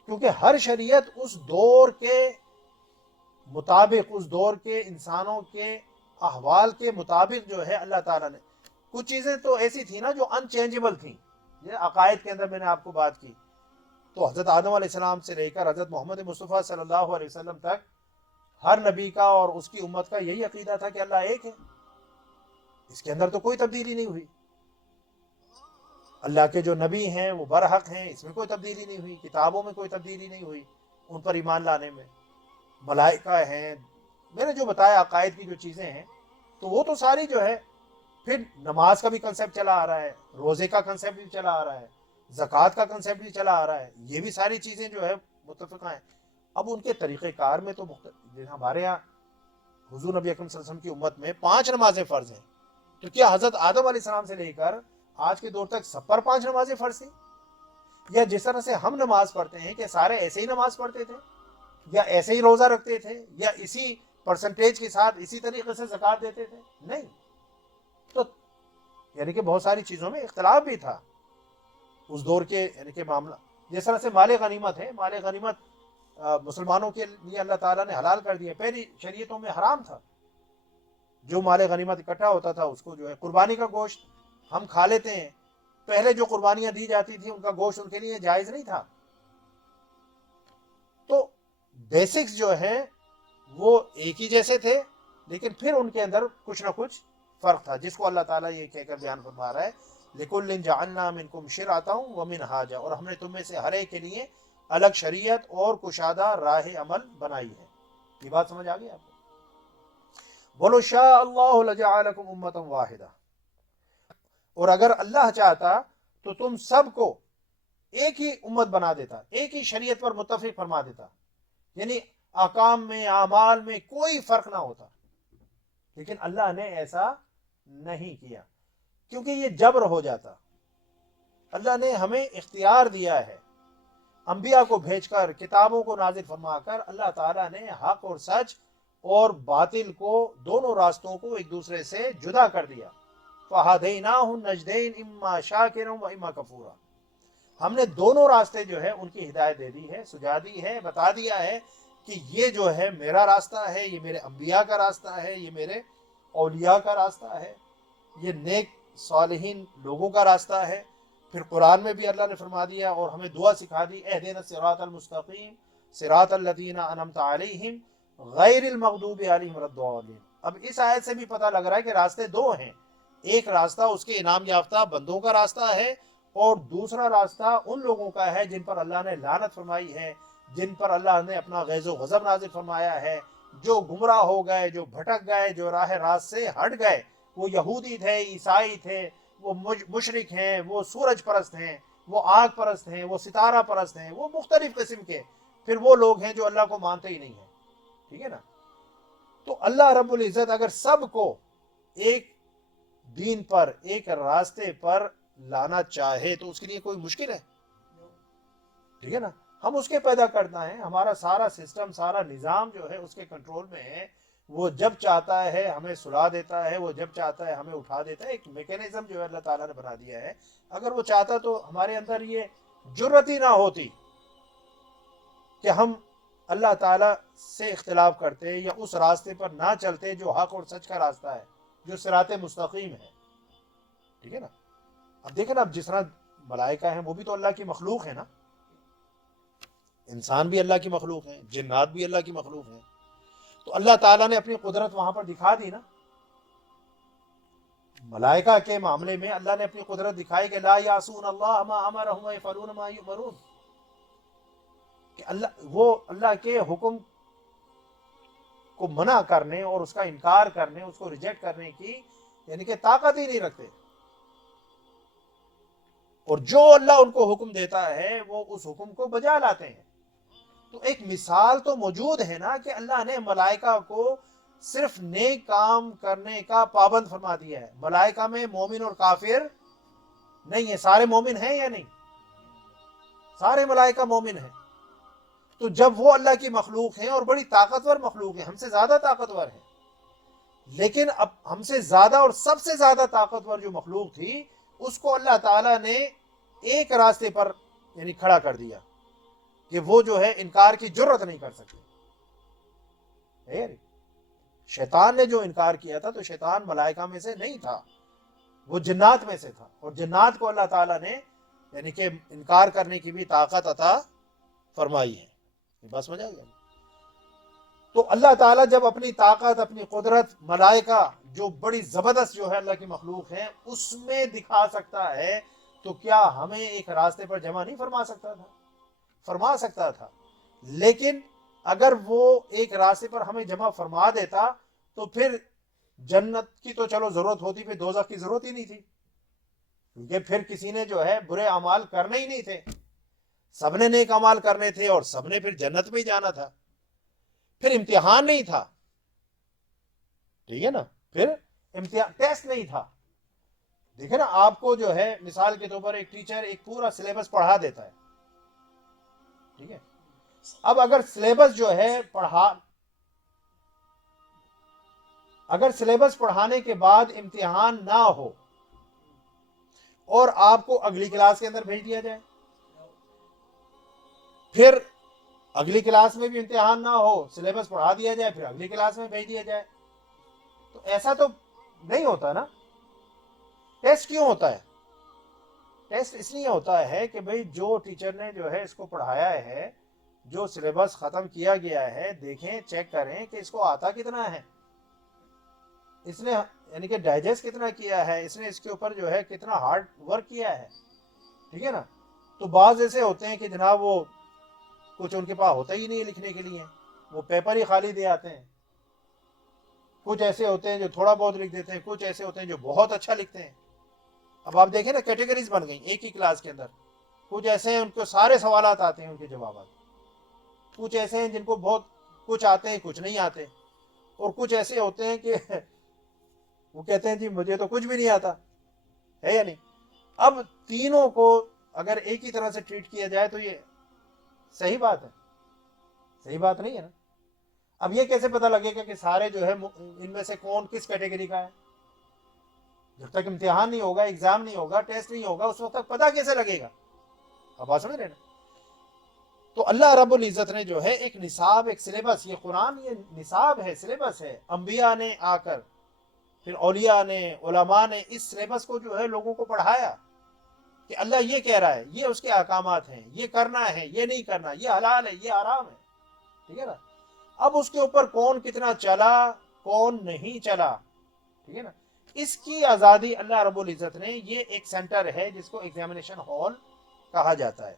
کیونکہ ہر شریعت اس دور کے مطابق، اس دور کے انسانوں کے احوال کے مطابق جو ہے اللہ تعالیٰ نے کچھ چیزیں تو ایسی تھی نا جو ان چینجبل تھیں. عقائد کے اندر میں نے آپ کو بات کی، تو حضرت آدم علیہ السلام سے لے کر حضرت محمد مصطفیٰ صلی اللہ علیہ وسلم تک ہر نبی کا اور اس کی امت کا یہی عقیدہ تھا کہ اللہ ایک ہے. اس کے اندر تو کوئی تبدیلی نہیں ہوئی. اللہ کے جو نبی ہیں وہ برحق ہیں، اس میں کوئی تبدیلی نہیں ہوئی، کتابوں میں کوئی تبدیلی نہیں ہوئی ان پر ایمان لانے میں. ملائکہ ہیں، میں نے جو بتایا عقائد کی جو چیزیں ہیں، تو وہ تو ساری جو ہے. پھر نماز کا بھی کنسیپٹ چلا آ رہا ہے، روزے کا کنسیپٹ بھی چلا آ رہا ہے، زکوٰۃ کا کنسیپٹ بھی چلا آ رہا ہے، یہ بھی ساری چیزیں جو ہے متفقہ ہیں. اب ان کے طریقہ کار میں تو مختلف. ہمارے یہاں حضور نبی اکرم صلی اللہ علیہ وسلم کی امت میں 5 نمازیں فرض ہیں، تو کیا حضرت آدم علیہ السلام سے لے کر آج کے دور تک سب پر 5 نمازیں فرض تھیں؟ یا جس طرح سے ہم نماز پڑھتے ہیں کہ سارے ایسے ہی نماز پڑھتے تھے؟ یا ایسے ہی روزہ رکھتے تھے یا اسی پرسنٹیج کے ساتھ اسی طریقے سے زکوٰۃ دیتے تھے؟ نہیں. تو یعنی کہ بہت ساری چیزوں میں اختلاف بھی تھا اس دور کے یعنی کہ معاملہ. جس طرح سے مال غنیمت ہے، مال غنیمت مسلمانوں کے لیے اللہ تعالیٰ نے حلال کر دیا، پہلی شریعتوں میں حرام تھا. جو مال غنیمت اکٹھا ہوتا تھا اس کو جو ہے قربانی کا گوشت ہم کھا لیتے ہیں، پہلے جو قربانیاں دی جاتی تھی ان کا گوشت ان کے لیے جائز نہیں تھا. تو بیسکس جو ہیں وہ ایک ہی جیسے تھے، لیکن پھر ان کے اندر کچھ نہ کچھ فرق تھا، جس کو اللہ تعالیٰ یہ کہہ کر بیان فرما رہا ہے لِكُلٍّ جَعَلْنَا مِنْكُمْ شِرْعَةً وَمِنْهَاجًا، اور ہم نے تم میں سے ہر ایک کے لیے الگ شریعت اور کشادہ راہ عمل بنائی ہے. یہ بات سمجھ آ گئی آپ کو؟ بولو شاء اللہ لجعلکم امۃ واحدہ، اور اگر اللہ چاہتا تو تم سب کو ایک ہی امت بنا دیتا، ایک ہی شریعت پر متفق فرما دیتا، یعنی احکام میں اعمال میں کوئی فرق نہ ہوتا. لیکن اللہ نے ایسا نہیں کیا کیونکہ یہ جبر ہو جاتا. اللہ نے ہمیں اختیار دیا ہے، انبیاء کو بھیج کر، کتابوں کو نازل فرما کر اللہ تعالیٰ نے حق اور سچ اور باطل کو، دونوں راستوں کو ایک دوسرے سے جدا کر دیا. فَهَدَيْنَاهُ النَّجْدَيْنِ إِمَّا شَاكِرًا وَإِمَّا كَفُورًا، ہم نے دونوں راستے جو ہے ان کی ہدایت دے دی ہے، سجا دی ہے، بتا دیا ہے کہ یہ جو ہے میرا راستہ ہے، یہ میرے انبیاء کا راستہ ہے، یہ میرے اولیاء کا راستہ ہے، یہ نیک صالحین لوگوں کا راستہ ہے. پھر قرآن میں بھی اللہ نے فرما دیا اور ہمیں دعا سکھا دی، اہدنا الصراط المستقیم صراط الذین انعمت علیہم غیر المغضوب علیہم ولا الضالین. اب اس آیت سے بھی پتہ لگ رہا ہے کہ راستے دو ہیں، ایک راستہ اس کے انعام یافتہ بندوں کا راستہ ہے اور دوسرا راستہ ان لوگوں کا ہے جن پر اللہ نے لعنت فرمائی ہے، جن پر اللہ نے اپنا غیظ و غضب نازل فرمایا ہے، جو گمراہ ہو گئے، جو بھٹک گئے، جو راہ راست سے ہٹ گئے. وہ یہودی تھے، عیسائی تھے، وہ مشرک ہیں، وہ سورج پرست ہیں، وہ آگ پرست ہیں، وہ ستارہ پرست ہیں، وہ مختلف قسم کے پھر وہ لوگ ہیں جو اللہ کو مانتے ہی نہیں ہیں. ٹھیک ہے نا؟ تو اللہ رب العزت اگر سب کو ایک دین پر، ایک راستے پر لانا چاہے تو اس کے لیے کوئی مشکل ہے؟ ٹھیک ہے نا؟ ہم اس کے پیدا کرنا ہے، ہمارا سارا سسٹم، سارا نظام جو ہے اس کے کنٹرول میں ہے. وہ جب چاہتا ہے ہمیں سلا دیتا ہے، وہ جب چاہتا ہے ہمیں اٹھا دیتا ہے. ایک میکینزم جو ہے اللہ تعالیٰ نے بنا دیا ہے. اگر وہ چاہتا تو ہمارے اندر یہ جرت ہی نہ ہوتی کہ ہم اللہ تعالیٰ سے اختلاف کرتے یا اس راستے پر نہ چلتے جو حق اور سچ کا راستہ ہے، جو صراط مستقیم ہے. ٹھیک ہے نا؟ اب دیکھیں نا، اب جس طرح ملائکہ ہیں وہ بھی تو اللہ کی مخلوق ہے نا، انسان بھی اللہ کی مخلوق ہیں، جنات بھی اللہ کی مخلوق ہیں. تو اللہ تعالیٰ نے اپنی قدرت وہاں پر دکھا دی نا. ملائکہ کے معاملے میں اللہ نے اپنی قدرت دکھائی کہ لا یعصون اللہ ما امرہم ویفعلون ما یؤمرون، کہ اللہ کے حکم کو منع کرنے اور اس کا انکار کرنے، اس کو ریجیکٹ کرنے کی یعنی کہ طاقت ہی نہیں رکھتے. اور جو اللہ ان کو حکم دیتا ہے وہ اس حکم کو بجا لاتے ہیں. تو ایک مثال تو موجود ہے نا کہ اللہ نے ملائکہ کو صرف نیک کام کرنے کا پابند فرما دیا ہے. ملائکہ میں مومن اور کافر نہیں ہے. سارے مومن ہیں یا نہیں؟ سارے ملائکہ مومن ہیں. تو جب وہ اللہ کی مخلوق ہیں اور بڑی طاقتور مخلوق ہیں، ہم سے زیادہ طاقتور ہیں، لیکن اب ہم سے زیادہ اور سب سے زیادہ طاقتور جو مخلوق تھی اس کو اللہ تعالیٰ نے ایک راستے پر یعنی کھڑا کر دیا کہ وہ جو ہے انکار کی جرت نہیں کر سکتے. شیطان نے جو انکار کیا تھا تو شیطان ملائکہ میں سے نہیں تھا، وہ جنات میں سے تھا، اور جنات کو اللہ تعالیٰ نے یعنی کہ انکار کرنے کی بھی طاقت عطا فرمائی ہے. یہ بات سمجھ آ گیا؟ تو اللہ تعالیٰ جب اپنی طاقت، اپنی قدرت ملائکہ جو بڑی زبردست جو ہے اللہ کی مخلوق ہے اس میں دکھا سکتا ہے تو کیا ہمیں ایک راستے پر جمع نہیں فرما سکتا تھا؟ فرما سکتا تھا. لیکن اگر وہ ایک راستے پر ہمیں جمع فرما دیتا تو پھر جنت کی تو چلو ضرورت ہوتی، پھر دوزخ کی ضرورت ہی نہیں تھی، کیونکہ پھر کسی نے جو ہے برے اعمال کرنے ہی نہیں تھے، سب نے نیک اعمال کرنے تھے اور سب نے پھر جنت میں ہی جانا تھا. پھر امتحان نہیں تھا. ٹھیک ہے نا؟ پھر امتحان ٹیسٹ نہیں تھا. دیکھیں نا، آپ کو جو ہے مثال کے طور پر ایک ٹیچر ایک پورا سلیبس پڑھا دیتا ہے، ٹھیک ہے، اب اگر سلیبس جو ہے اگر سلیبس پڑھانے کے بعد امتحان نہ ہو اور آپ کو اگلی کلاس کے اندر بھیج دیا جائے، پھر اگلی کلاس میں بھی امتحان نہ ہو، سلیبس پڑھا دیا جائے، پھر اگلی کلاس میں بھیج دیا جائے، تو ایسا تو نہیں ہوتا نا۔ ٹیسٹ کیوں ہوتا ہے؟ ٹیسٹ اس لیے ہوتا ہے کہ بھئی جو ٹیچر نے جو ہے اس کو پڑھایا ہے، جو سلیبس ختم کیا گیا ہے، دیکھیں چیک کریں کہ اس کو آتا کتنا ہے، اس نے یعنی کہ ڈائجسٹ کتنا کیا ہے، اس نے اس کے اوپر جو ہے کتنا ہارڈ ورک کیا ہے، ٹھیک ہے نا۔ تو بعض ایسے ہوتے ہیں کہ جناب وہ کچھ ان کے پاس ہوتا ہی نہیں ہے لکھنے کے لیے، وہ پیپر ہی خالی دے آتے ہیں۔ کچھ ایسے ہوتے ہیں جو تھوڑا بہت لکھ دیتے ہیں، کچھ ایسے ہوتے ہیں جو بہت اچھا لکھتے ہیں۔ اب آپ دیکھیں نا کیٹیگریز بن گئی ایک ہی کلاس کے اندر، کچھ ایسے ہیں ان کو سارے سوالات آتے ہیں، ان کے جوابات، کچھ ایسے ہیں جن کو بہت کچھ آتے ہیں کچھ نہیں آتے، اور کچھ ایسے ہوتے ہیں کہ وہ کہتے ہیں جی مجھے تو کچھ بھی نہیں آتا ہے یا نہیں۔ اب تینوں کو اگر ایک ہی طرح سے ٹریٹ کیا جائے تو یہ صحیح بات ہے؟ صحیح بات نہیں ہے نا۔ اب یہ کیسے پتہ لگے گا کہ سارے جو ہے ان میں سے کون کس کیٹیگری کا ہے؟ جب تک امتحان نہیں ہوگا، ایگزام نہیں ہوگا، ٹیسٹ نہیں ہوگا، اس وقت تک پتہ کیسے لگے گا؟ اب بات سمجھ رہے نا۔ تو اللہ رب العزت نے جو ہے ایک نصاب، ایک سلیبس، یہ قرآن یہ نصاب ہے، سلیبس ہے، انبیاء نے آ کر، پھر اولیاء نے، علماء نے اس سلیبس کو جو ہے لوگوں کو پڑھایا کہ اللہ یہ کہہ رہا ہے، یہ اس کے احکامات ہیں، یہ کرنا ہے، یہ نہیں کرنا، یہ حلال ہے، یہ حرام ہے، ٹھیک ہے نا۔ اب اس کے اوپر کون کتنا چلا، کون نہیں چلا، ٹھیک ہے نا، اس کی آزادی اللہ رب العزت نے، یہ ایک سینٹر ہے جس کو ایگزامینیشن ہال کہا جاتا ہے۔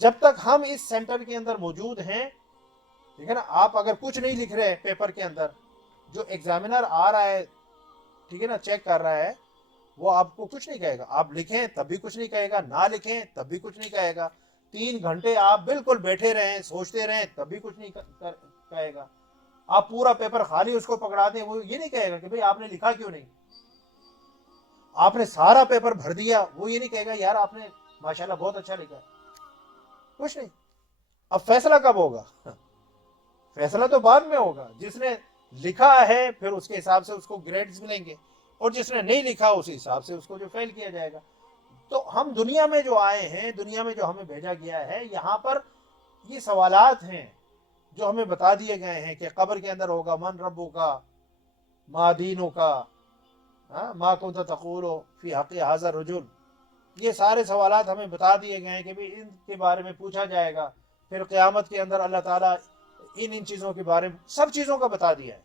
جب تک ہم اس سینٹر کے اندر موجود ہیں، ٹھیک ہے نا، آپ اگر کچھ نہیں لکھ رہے پیپر کے اندر، جو ایگزامینر آ رہا ہے، ٹھیک ہے نا، چیک کر رہا ہے، وہ آپ کو کچھ نہیں کہے گا۔ آپ لکھیں تب بھی کچھ نہیں کہے گا، نہ لکھیں تب بھی کچھ نہیں کہے گا، 3 گھنٹے آپ بالکل بیٹھے رہیں سوچتے رہیں تب بھی کچھ نہیں کہے گا۔ آپ پورا پیپر خالی اس کو پکڑا دیں، وہ یہ نہیں کہے گا کہ بھئی آپ نے لکھا کیوں نہیں۔ آپ نے سارا پیپر بھر دیا، وہ یہ نہیں کہے گا یار آپ نے ماشاءاللہ بہت اچھا لکھا، کچھ نہیں۔ اب فیصلہ کب ہوگا؟ فیصلہ تو بعد میں ہوگا۔ جس نے لکھا ہے پھر اس کے حساب سے اس کو گریڈز ملیں گے، اور جس نے نہیں لکھا اسی حساب سے اس کو جو فیل کیا جائے گا۔ تو ہم دنیا میں جو آئے ہیں، دنیا میں جو ہمیں بھیجا گیا ہے، یہاں پر یہ سوالات ہیں جو ہمیں بتا دیے گئے ہیں کہ قبر کے اندر ہوگا من ربو کا، ما دینو کا، ما کنت تقول فی حق ھذا الرجل، یہ سارے سوالات ہمیں بتا دیے گئے ہیں کہ بھی ان کے بارے میں پوچھا جائے گا۔ پھر قیامت کے اندر اللہ تعالیٰ ان چیزوں کے بارے میں سب چیزوں کا بتا دیا ہے۔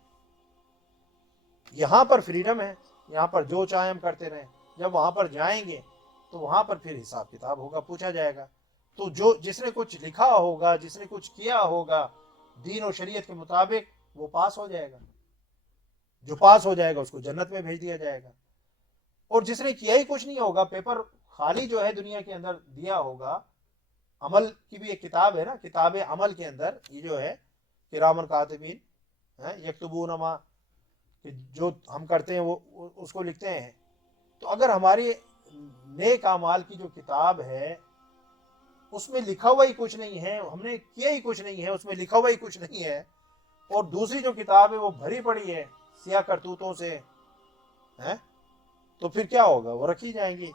یہاں پر فریڈم ہے، یہاں پر جو چاہیں ہم کرتے رہیں، جب وہاں پر جائیں گے تو وہاں پر پھر حساب کتاب ہوگا، پوچھا جائے گا۔ تو جس نے کچھ لکھا ہوگا، جس نے کچھ کیا ہوگا دین و شریعت کے مطابق، وہ پاس ہو جائے گا۔ جو پاس ہو جائے گا اس کو جنت میں بھیج دیا جائے گا، اور جس نے کیا ہی کچھ نہیں ہوگا، پیپر خالی جو ہے دنیا کے اندر دیا ہوگا۔ عمل کی بھی ایک کتاب ہے نا، کتاب عمل کے اندر یہ جو ہے کرامن کاتبین یکتبون ما، کہ جو ہم کرتے ہیں وہ اس کو لکھتے ہیں۔ تو اگر ہماری نیک اعمال کی جو کتاب ہے اس میں لکھا ہوا ہی کچھ نہیں ہے، ہم نے کیا ہی کچھ نہیں ہے، اس میں لکھا ہوا ہی کچھ نہیں ہے، اور دوسری جو کتاب ہے وہ بھری پڑی ہے سیاہ کرتوتوں سے، تو پھر کیا ہوگا؟ وہ رکھی جائیں گی۔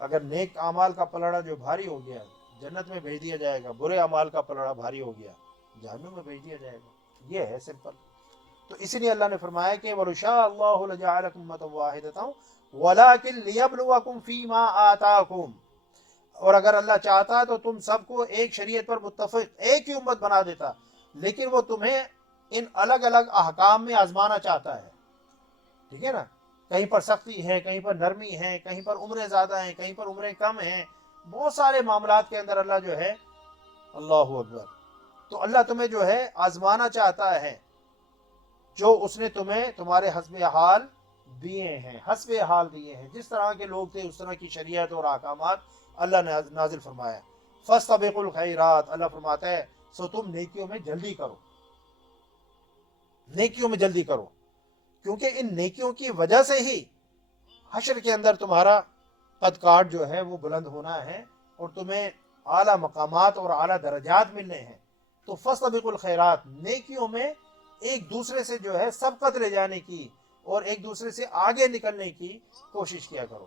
اگر نیک اعمال کا پلڑا جو بھاری ہو گیا جنت میں بھیج دیا جائے گا، برے اعمال کا پلڑا بھاری ہو گیا جہنم میں بھیج دیا جائے گا۔ یہ ہے سمپل۔ تو اس لیے اللہ نے فرمایا کہ وَلَوْ اللَّهُ لَجَعَلَكُمْ أُمَّةً وَاحِدَةً وَلَٰكِن لِيَبْلُوَكُمْ فِي مَا آتَاكُمْ، اور اگر اللہ چاہتا تو تم سب کو ایک شریعت پر متفق ایک ہی امت بنا دیتا، لیکن وہ تمہیں ان الگ الگ احکام میں آزمانا چاہتا ہے، ٹھیک ہے نا۔ کہیں پر سختی ہے، کہیں پر نرمی ہے، کہیں پر عمریں زیادہ ہیں، کہیں پر عمریں کم ہیں، بہت سارے معاملات کے اندر اللہ جو ہے، اللہ اکبر، تو اللہ تمہیں جو ہے آزمانا چاہتا ہے، جو اس نے تمہیں تمہارے حسب حال دیے ہیں، حسب حال دیے ہیں، جس طرح کے لوگ تھے اس طرح کی شریعت اور احکامات اللہ نے نازل فرمایا۔ فاستبقوا الخیرات، اللہ فرماتا ہے سو تم نیکیوں میں جلدی کرو، نیکیوں میں جلدی کرو، کیونکہ ان نیکیوں کی وجہ سے ہی حشر کے اندر تمہارا قد کاٹ جو ہے وہ بلند ہونا ہے، اور تمہیں اعلیٰ مقامات اور اعلیٰ درجات ملنے ہیں۔ تو فاستبقوا الخیرات، نیکیوں میں ایک دوسرے سے جو ہے سبقت لے جانے کی اور ایک دوسرے سے آگے نکلنے کی کوشش کیا کرو۔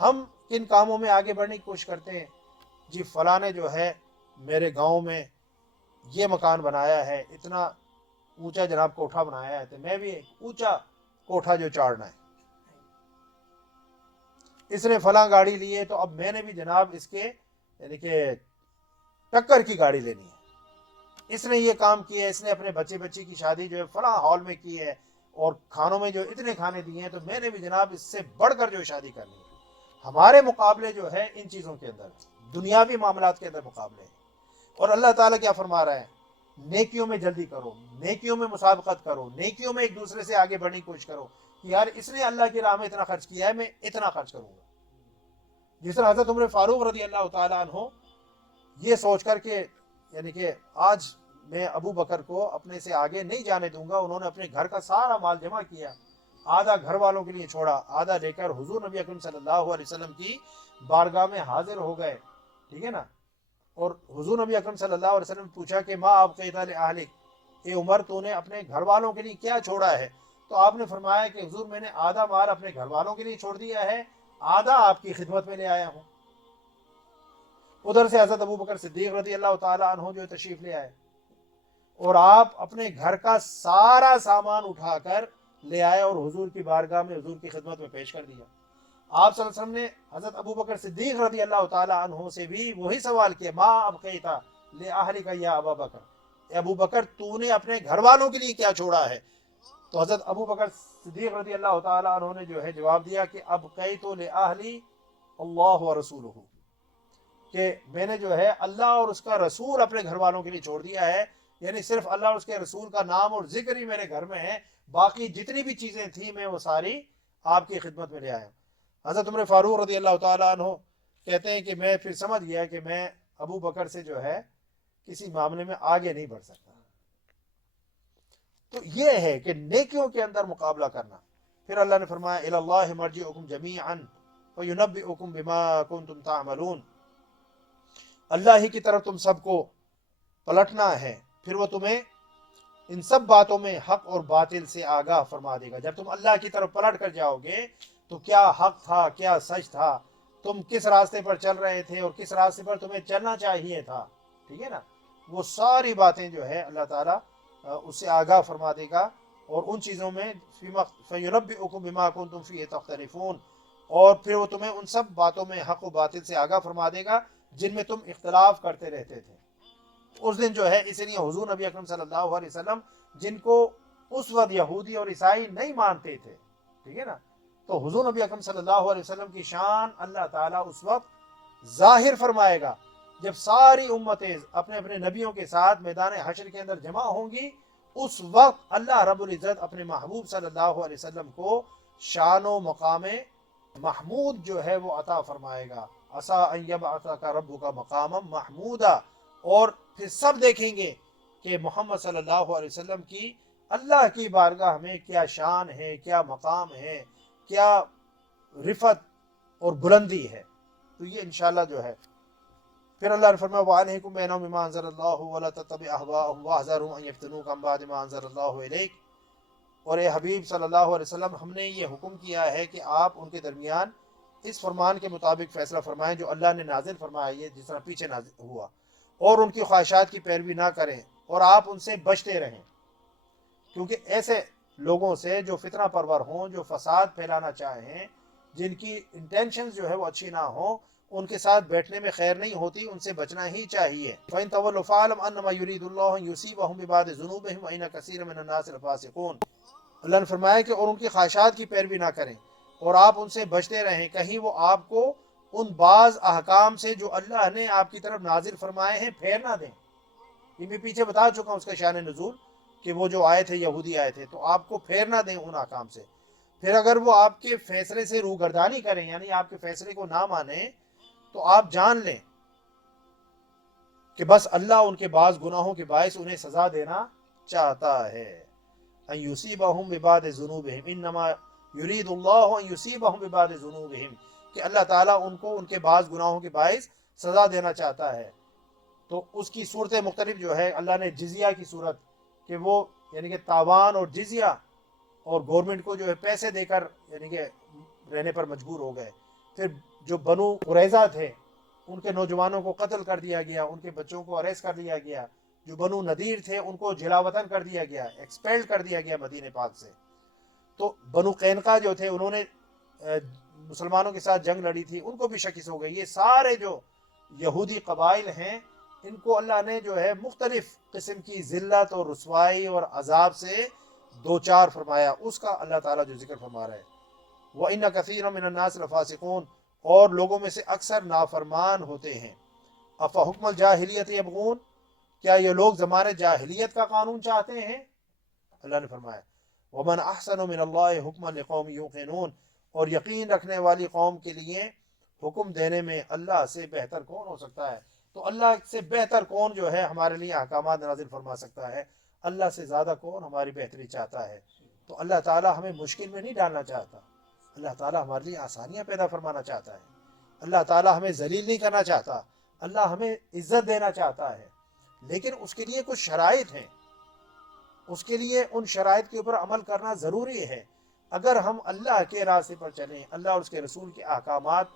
ہم کن کاموں میں آگے بڑھنے کی کوشش کرتے ہیں؟ جی فلاں نے جو ہے میرے گاؤں میں یہ مکان بنایا ہے، اتنا اونچا جناب کوٹھا بنایا ہے، تو میں بھی اونچا کوٹھا جو چاڑنا ہے۔ اس نے فلاں گاڑی لی ہے تو اب میں نے بھی جناب اس کے یعنی کہ ٹکر کی گاڑی لینی ہے۔ اس نے یہ کام کیا ہے، اس نے اپنے بچی کی شادی جو ہے فلاں ہال میں کی ہے اور کھانوں میں جو اتنے کھانے دیے ہیں، تو میں نے بھی جناب اس سے بڑھ کر جو شادی کرنی ہے۔ ہمارے مقابلے جو ہے ان چیزوں کے اندر، دنیاوی معاملات کے اندر مقابلے ہیں۔ اور اللہ تعالیٰ کیا فرما رہا ہے؟ نیکیوں میں جلدی کرو، نیکیوں میں مسابقت کرو، نیکیوں میں ایک دوسرے سے آگے بڑھنے کی کوشش کرو کہ یار اس نے اللہ کی راہ میں اتنا خرچ کیا ہے، میں اتنا خرچ کروں گا۔ جس طرح حضرت عمر فاروق رضی اللہ تعالیٰ عنہ یہ سوچ کر کہ یعنی کہ آج میں ابو بکر کو اپنے سے آگے نہیں جانے دوں گا، انہوں نے اپنے گھر کا سارا مال جمع کیا، آدھا گھر والوں کے لیے چھوڑا، آدھا لے کر حضور نبی اکرم صلی اللہ علیہ وسلم کی بارگاہ میں حاضر ہو گئے، ٹھیک ہے نا۔ اور حضور نبی اکرم صلی اللہ علیہ وسلم نے پوچھا کہ ما ابقیت لأہلک، اے عمر تو نے اپنے گھر والوں کے لیے کیا چھوڑا ہے؟ تو آپ نے فرمایا کہ حضور میں نے آدھا مال اپنے گھر والوں کے لیے چھوڑ دیا ہے، آدھا آپ کی خدمت میں لے آیا ہوں۔ ادھر سے حضرت ابو بکر صدیق رضی اللہ تعالیٰ عنہ جو تشریف لے آئے اور آپ اپنے گھر کا سارا سامان اٹھا کر لے آئے اور حضور کی بارگاہ میں حضور کی خدمت میں پیش کر دیا۔ آپ صلی اللہ علیہ وسلم نے حضرت ابو بکر صدیق رضی اللہ تعالیٰ عنہ سے بھی وہی سوال کیا، ما ابقیت لأہلک یا ابا بکر، اے ابو بکر تو نے اپنے گھر والوں کے لیے کیا چھوڑا ہے؟ تو حضرت ابو بکر صدیق رضی اللہ تعالیٰ عنہ نے جو ہے جواب دیا کہ ابقیت لأہلی اللہ ورسولہ، کہ میں نے جو ہے اللہ اور اس کا رسول اپنے گھر والوں کے لیے چھوڑ دیا ہے، یعنی صرف اللہ اور اس کے رسول کا نام اور ذکر ہی میرے گھر میں ہے، باقی جتنی بھی چیزیں تھیں میں وہ ساری آپ کی خدمت میں لے آیا ہوں۔ حضرت عمر فاروق رضی اللہ تعالیٰ عنہ کہتے ہیں کہ میں پھر سمجھ گیا کہ میں ابو بکر سے جو ہے کسی معاملے میں آگے نہیں بڑھ سکتا۔ تو یہ ہے کہ نیکیوں کے اندر مقابلہ کرنا۔ پھر اللہ نے فرمایا الی اللہ مرجعکم جمیعا فینبئکم بما کنتم تعملون، اللہ ہی کی طرف تم سب کو پلٹنا ہے، پھر وہ تمہیں ان سب باتوں میں حق اور باطل سے آگاہ فرما دے گا۔ جب تم اللہ کی طرف پلٹ کر جاؤ گے تو کیا حق تھا، کیا سچ تھا، تم کس راستے پر چل رہے تھے اور کس راستے پر تمہیں چلنا چاہیے تھا، ٹھیک ہے نا، وہ ساری باتیں جو ہے اللہ تعالیٰ اس سے آگاہ فرما دے گا، اور ان چیزوں میں فَيُنَبِّئُكُم بِمَا كُنتُم فِيهِ تَخْتَلِفُونَ، اور پھر وہ تمہیں ان سب باتوں میں حق و باطل سے آگاہ فرما دے گا جن میں تم اختلاف کرتے رہتے تھے۔ اس دن جو ہے اس لیے حضور نبی اکرم صلی اللہ علیہ وسلم جن کو اس وقت یہودی اور عیسائی نہیں مانتے تھے، ٹھیک ہے نا، تو حضور نبی اکرم صلی اللہ علیہ وسلم کی شان اللہ تعالیٰ اس وقت ظاہر فرمائے گا جب ساری امتیں اپنے اپنے نبیوں کے ساتھ میدان حشر کے اندر جمع ہوں گی۔ اس وقت اللہ رب العزت اپنے محبوب صلی اللہ علیہ وسلم کو شان و مقام محمود جو ہے وہ عطا فرمائے گا، عسیٰ ان یبعثک ربک مقاما محمودا، اور پھر سب دیکھیں گے کہ محمد صلی اللہ علیہ وسلم کی اللہ کی بارگاہ میں کیا شان ہے، کیا مقام ہے، کیا رفعت اور بلندی ہے۔ تو یہ انشاءاللہ جو ہے پھر اللہ نے فرمایا وَعَلَيْكُمْ بَيْنَهُم بِمَا أَنزَلَ اللَّهُ وَلَا تَتَّبِعْ أَهْوَاءَهُمْ وَاحْذَرْهُمْ أَن يَفْتِنُوكَ عَن بَعْدِ مَا أَنزَلَ اللَّهُ إِلَيْكَ، اور اے حبیب صلی اللہ علیہ وسلم ہم نے یہ حکم کیا ہے کہ آپ ان کے درمیان اس فرمان کے مطابق فیصلہ فرمائیں جو اللہ نے نازل فرمایا ہے، جس طرح پیچھے نازل ہوا، اور ان کی خواہشات کی پیروی نہ کریں اور آپ ان سے بچتے رہیں، کیونکہ ایسے لوگوں سے جو فتنہ پرور ہوں، جو فساد پھیلانا چاہیں، جن کی انٹینشنز جو ہے وہ اچھی نہ ہوں، ان کے ساتھ بیٹھنے میں خیر نہیں ہوتی، ان سے بچنا ہی چاہیے۔ فَإِن تَوَلَّوْا فَاعْلَمْ أَنَّمَا يُرِيدُ اللَّهُ أَن يُصِيبَهُم بِبَعْضِ ذُنُوبِهِمْ وَإِنَّ كَثِيرًا مِنَ النَّاسِ لَفَاسِقُونَ۔ اللہ نے فرمایا کہ اور ان کی خواہشات کی پیروی نہ کریں اور آپ ان سے بچتے رہیں، کہیں وہ آپ کو ان بعض احکام سے جو اللہ نے آپ کی طرف نازل فرمائے ہیں پھیر نہ دیں۔ یہ میں پیچھے بتا چکا ہوں اس کا شان نزول کہ وہ جو آئے تھے یہودی آئے تھے، تو آپ کو پھیر نہ دیں ان احکام سے۔ پھر اگر وہ آپ کے فیصلے سے روگردانی کریں، یعنی آپ کے فیصلے کو نہ مانیں، تو آپ جان لیں کہ بس اللہ ان کے بعض گناہوں کے باعث انہیں سزا دینا چاہتا ہے۔ ان یصیبہم ببعض ذنوبہم انما یرید اللہ ان یصیبہم ببعض ذنوبہم، کہ اللہ تعالیٰ ان کو ان کے بعض گناہوں کے باعث سزا دینا چاہتا ہے۔ تو اس کی صورتیں مختلف جو ہے اللہ نے جزیہ کی صورت کہ وہ یعنی کہ تاوان اور جزیہ اور گورنمنٹ کو جو ہے پیسے دے کر یعنی کہ رہنے پر مجبور ہو گئے. پھر جو بنو قریظہ تھے ان کے نوجوانوں کو قتل کر دیا گیا, ان کے بچوں کو اریسٹ کر لیا گیا. جو بنو نذیر تھے ان کو جلا وطن کر دیا گیا, ایکسپیل کر دیا گیا مدینہ پاک سے. تو بنو قینقاع جو تھے انہوں نے مسلمانوں کے ساتھ جنگ لڑی تھی, ان کو بھی شکست ہو گئی. یہ سارے جو یہودی قبائل ہیں ان کو اللہ نے جو ہے مختلف قسم کی ذلت اور رسوائی اور عذاب سے دو چار فرمایا. اس کا اللہ تعالیٰ جو ذکر فرما رہا ہے وَإِنَّ كَثِيرًا مِنَ النَّاسِ لَفَاسِقُونَ, اور لوگوں میں سے اکثر نافرمان ہوتے ہیں. أَفَحُكْمَ الْجَاهِلِيَّةِ يَبْغُونَ, کیا یہ لوگ زمانے جاہلیت کا قانون چاہتے ہیں؟ اللہ نے فرمایا وَمَنْ أَحْسَنُ مِنَ اللَّهِ حُكْمًا لِقَوْمٍ يُوقِنُونَ, اور یقین رکھنے والی قوم کے لیے حکم دینے میں اللہ سے بہتر کون ہو سکتا ہے. تو اللہ سے بہتر کون جو ہے ہمارے لیے احکامات نازل فرما سکتا ہے, اللہ سے زیادہ کون ہماری بہتری چاہتا ہے. تو اللہ تعالیٰ ہمیں مشکل میں نہیں ڈالنا چاہتا, اللہ تعالیٰ ہمارے لیے آسانیاں پیدا فرمانا چاہتا ہے. اللہ تعالیٰ ہمیں ذلیل نہیں کرنا چاہتا, اللہ ہمیں عزت دینا چاہتا ہے. لیکن اس کے لیے کچھ شرائط ہیں, اس کے لیے ان شرائط کے اوپر عمل کرنا ضروری ہے. اگر ہم اللہ کے راستے پر چلیں, اللہ اور اس کے رسول کے احکامات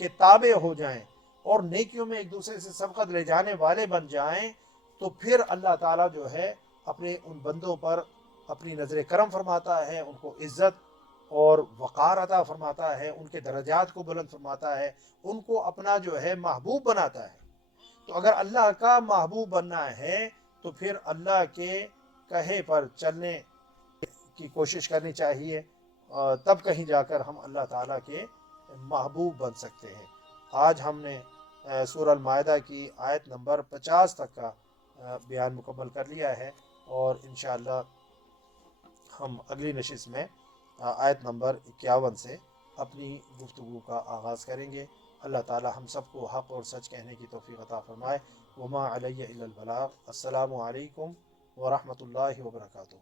کے تابع ہو جائیں اور نیکیوں میں ایک دوسرے سے سبقت لے جانے والے بن جائیں, تو پھر اللہ تعالیٰ جو ہے اپنے ان بندوں پر اپنی نظر کرم فرماتا ہے, ان کو عزت اور وقار عطا فرماتا ہے, ان کے درجات کو بلند فرماتا ہے, ان کو اپنا جو ہے محبوب بناتا ہے. تو اگر اللہ کا محبوب بننا ہے تو پھر اللہ کے کہے پر چلنے کی کوشش کرنی چاہیے, تب کہیں جا کر ہم اللہ تعالیٰ کے محبوب بن سکتے ہیں. آج ہم نے سورہ المائدہ کی آیت نمبر 50 تک کا بیان مکمل کر لیا ہے, اور انشاءاللہ ہم اگلی نشست میں آیت نمبر 51 سے اپنی گفتگو کا آغاز کریں گے. اللہ تعالی ہم سب کو حق اور سچ کہنے کی توفیق عطا فرمائے. وما علیہ الا البلاغ. السلام علیکم ورحمۃ اللہ وبرکاتہ.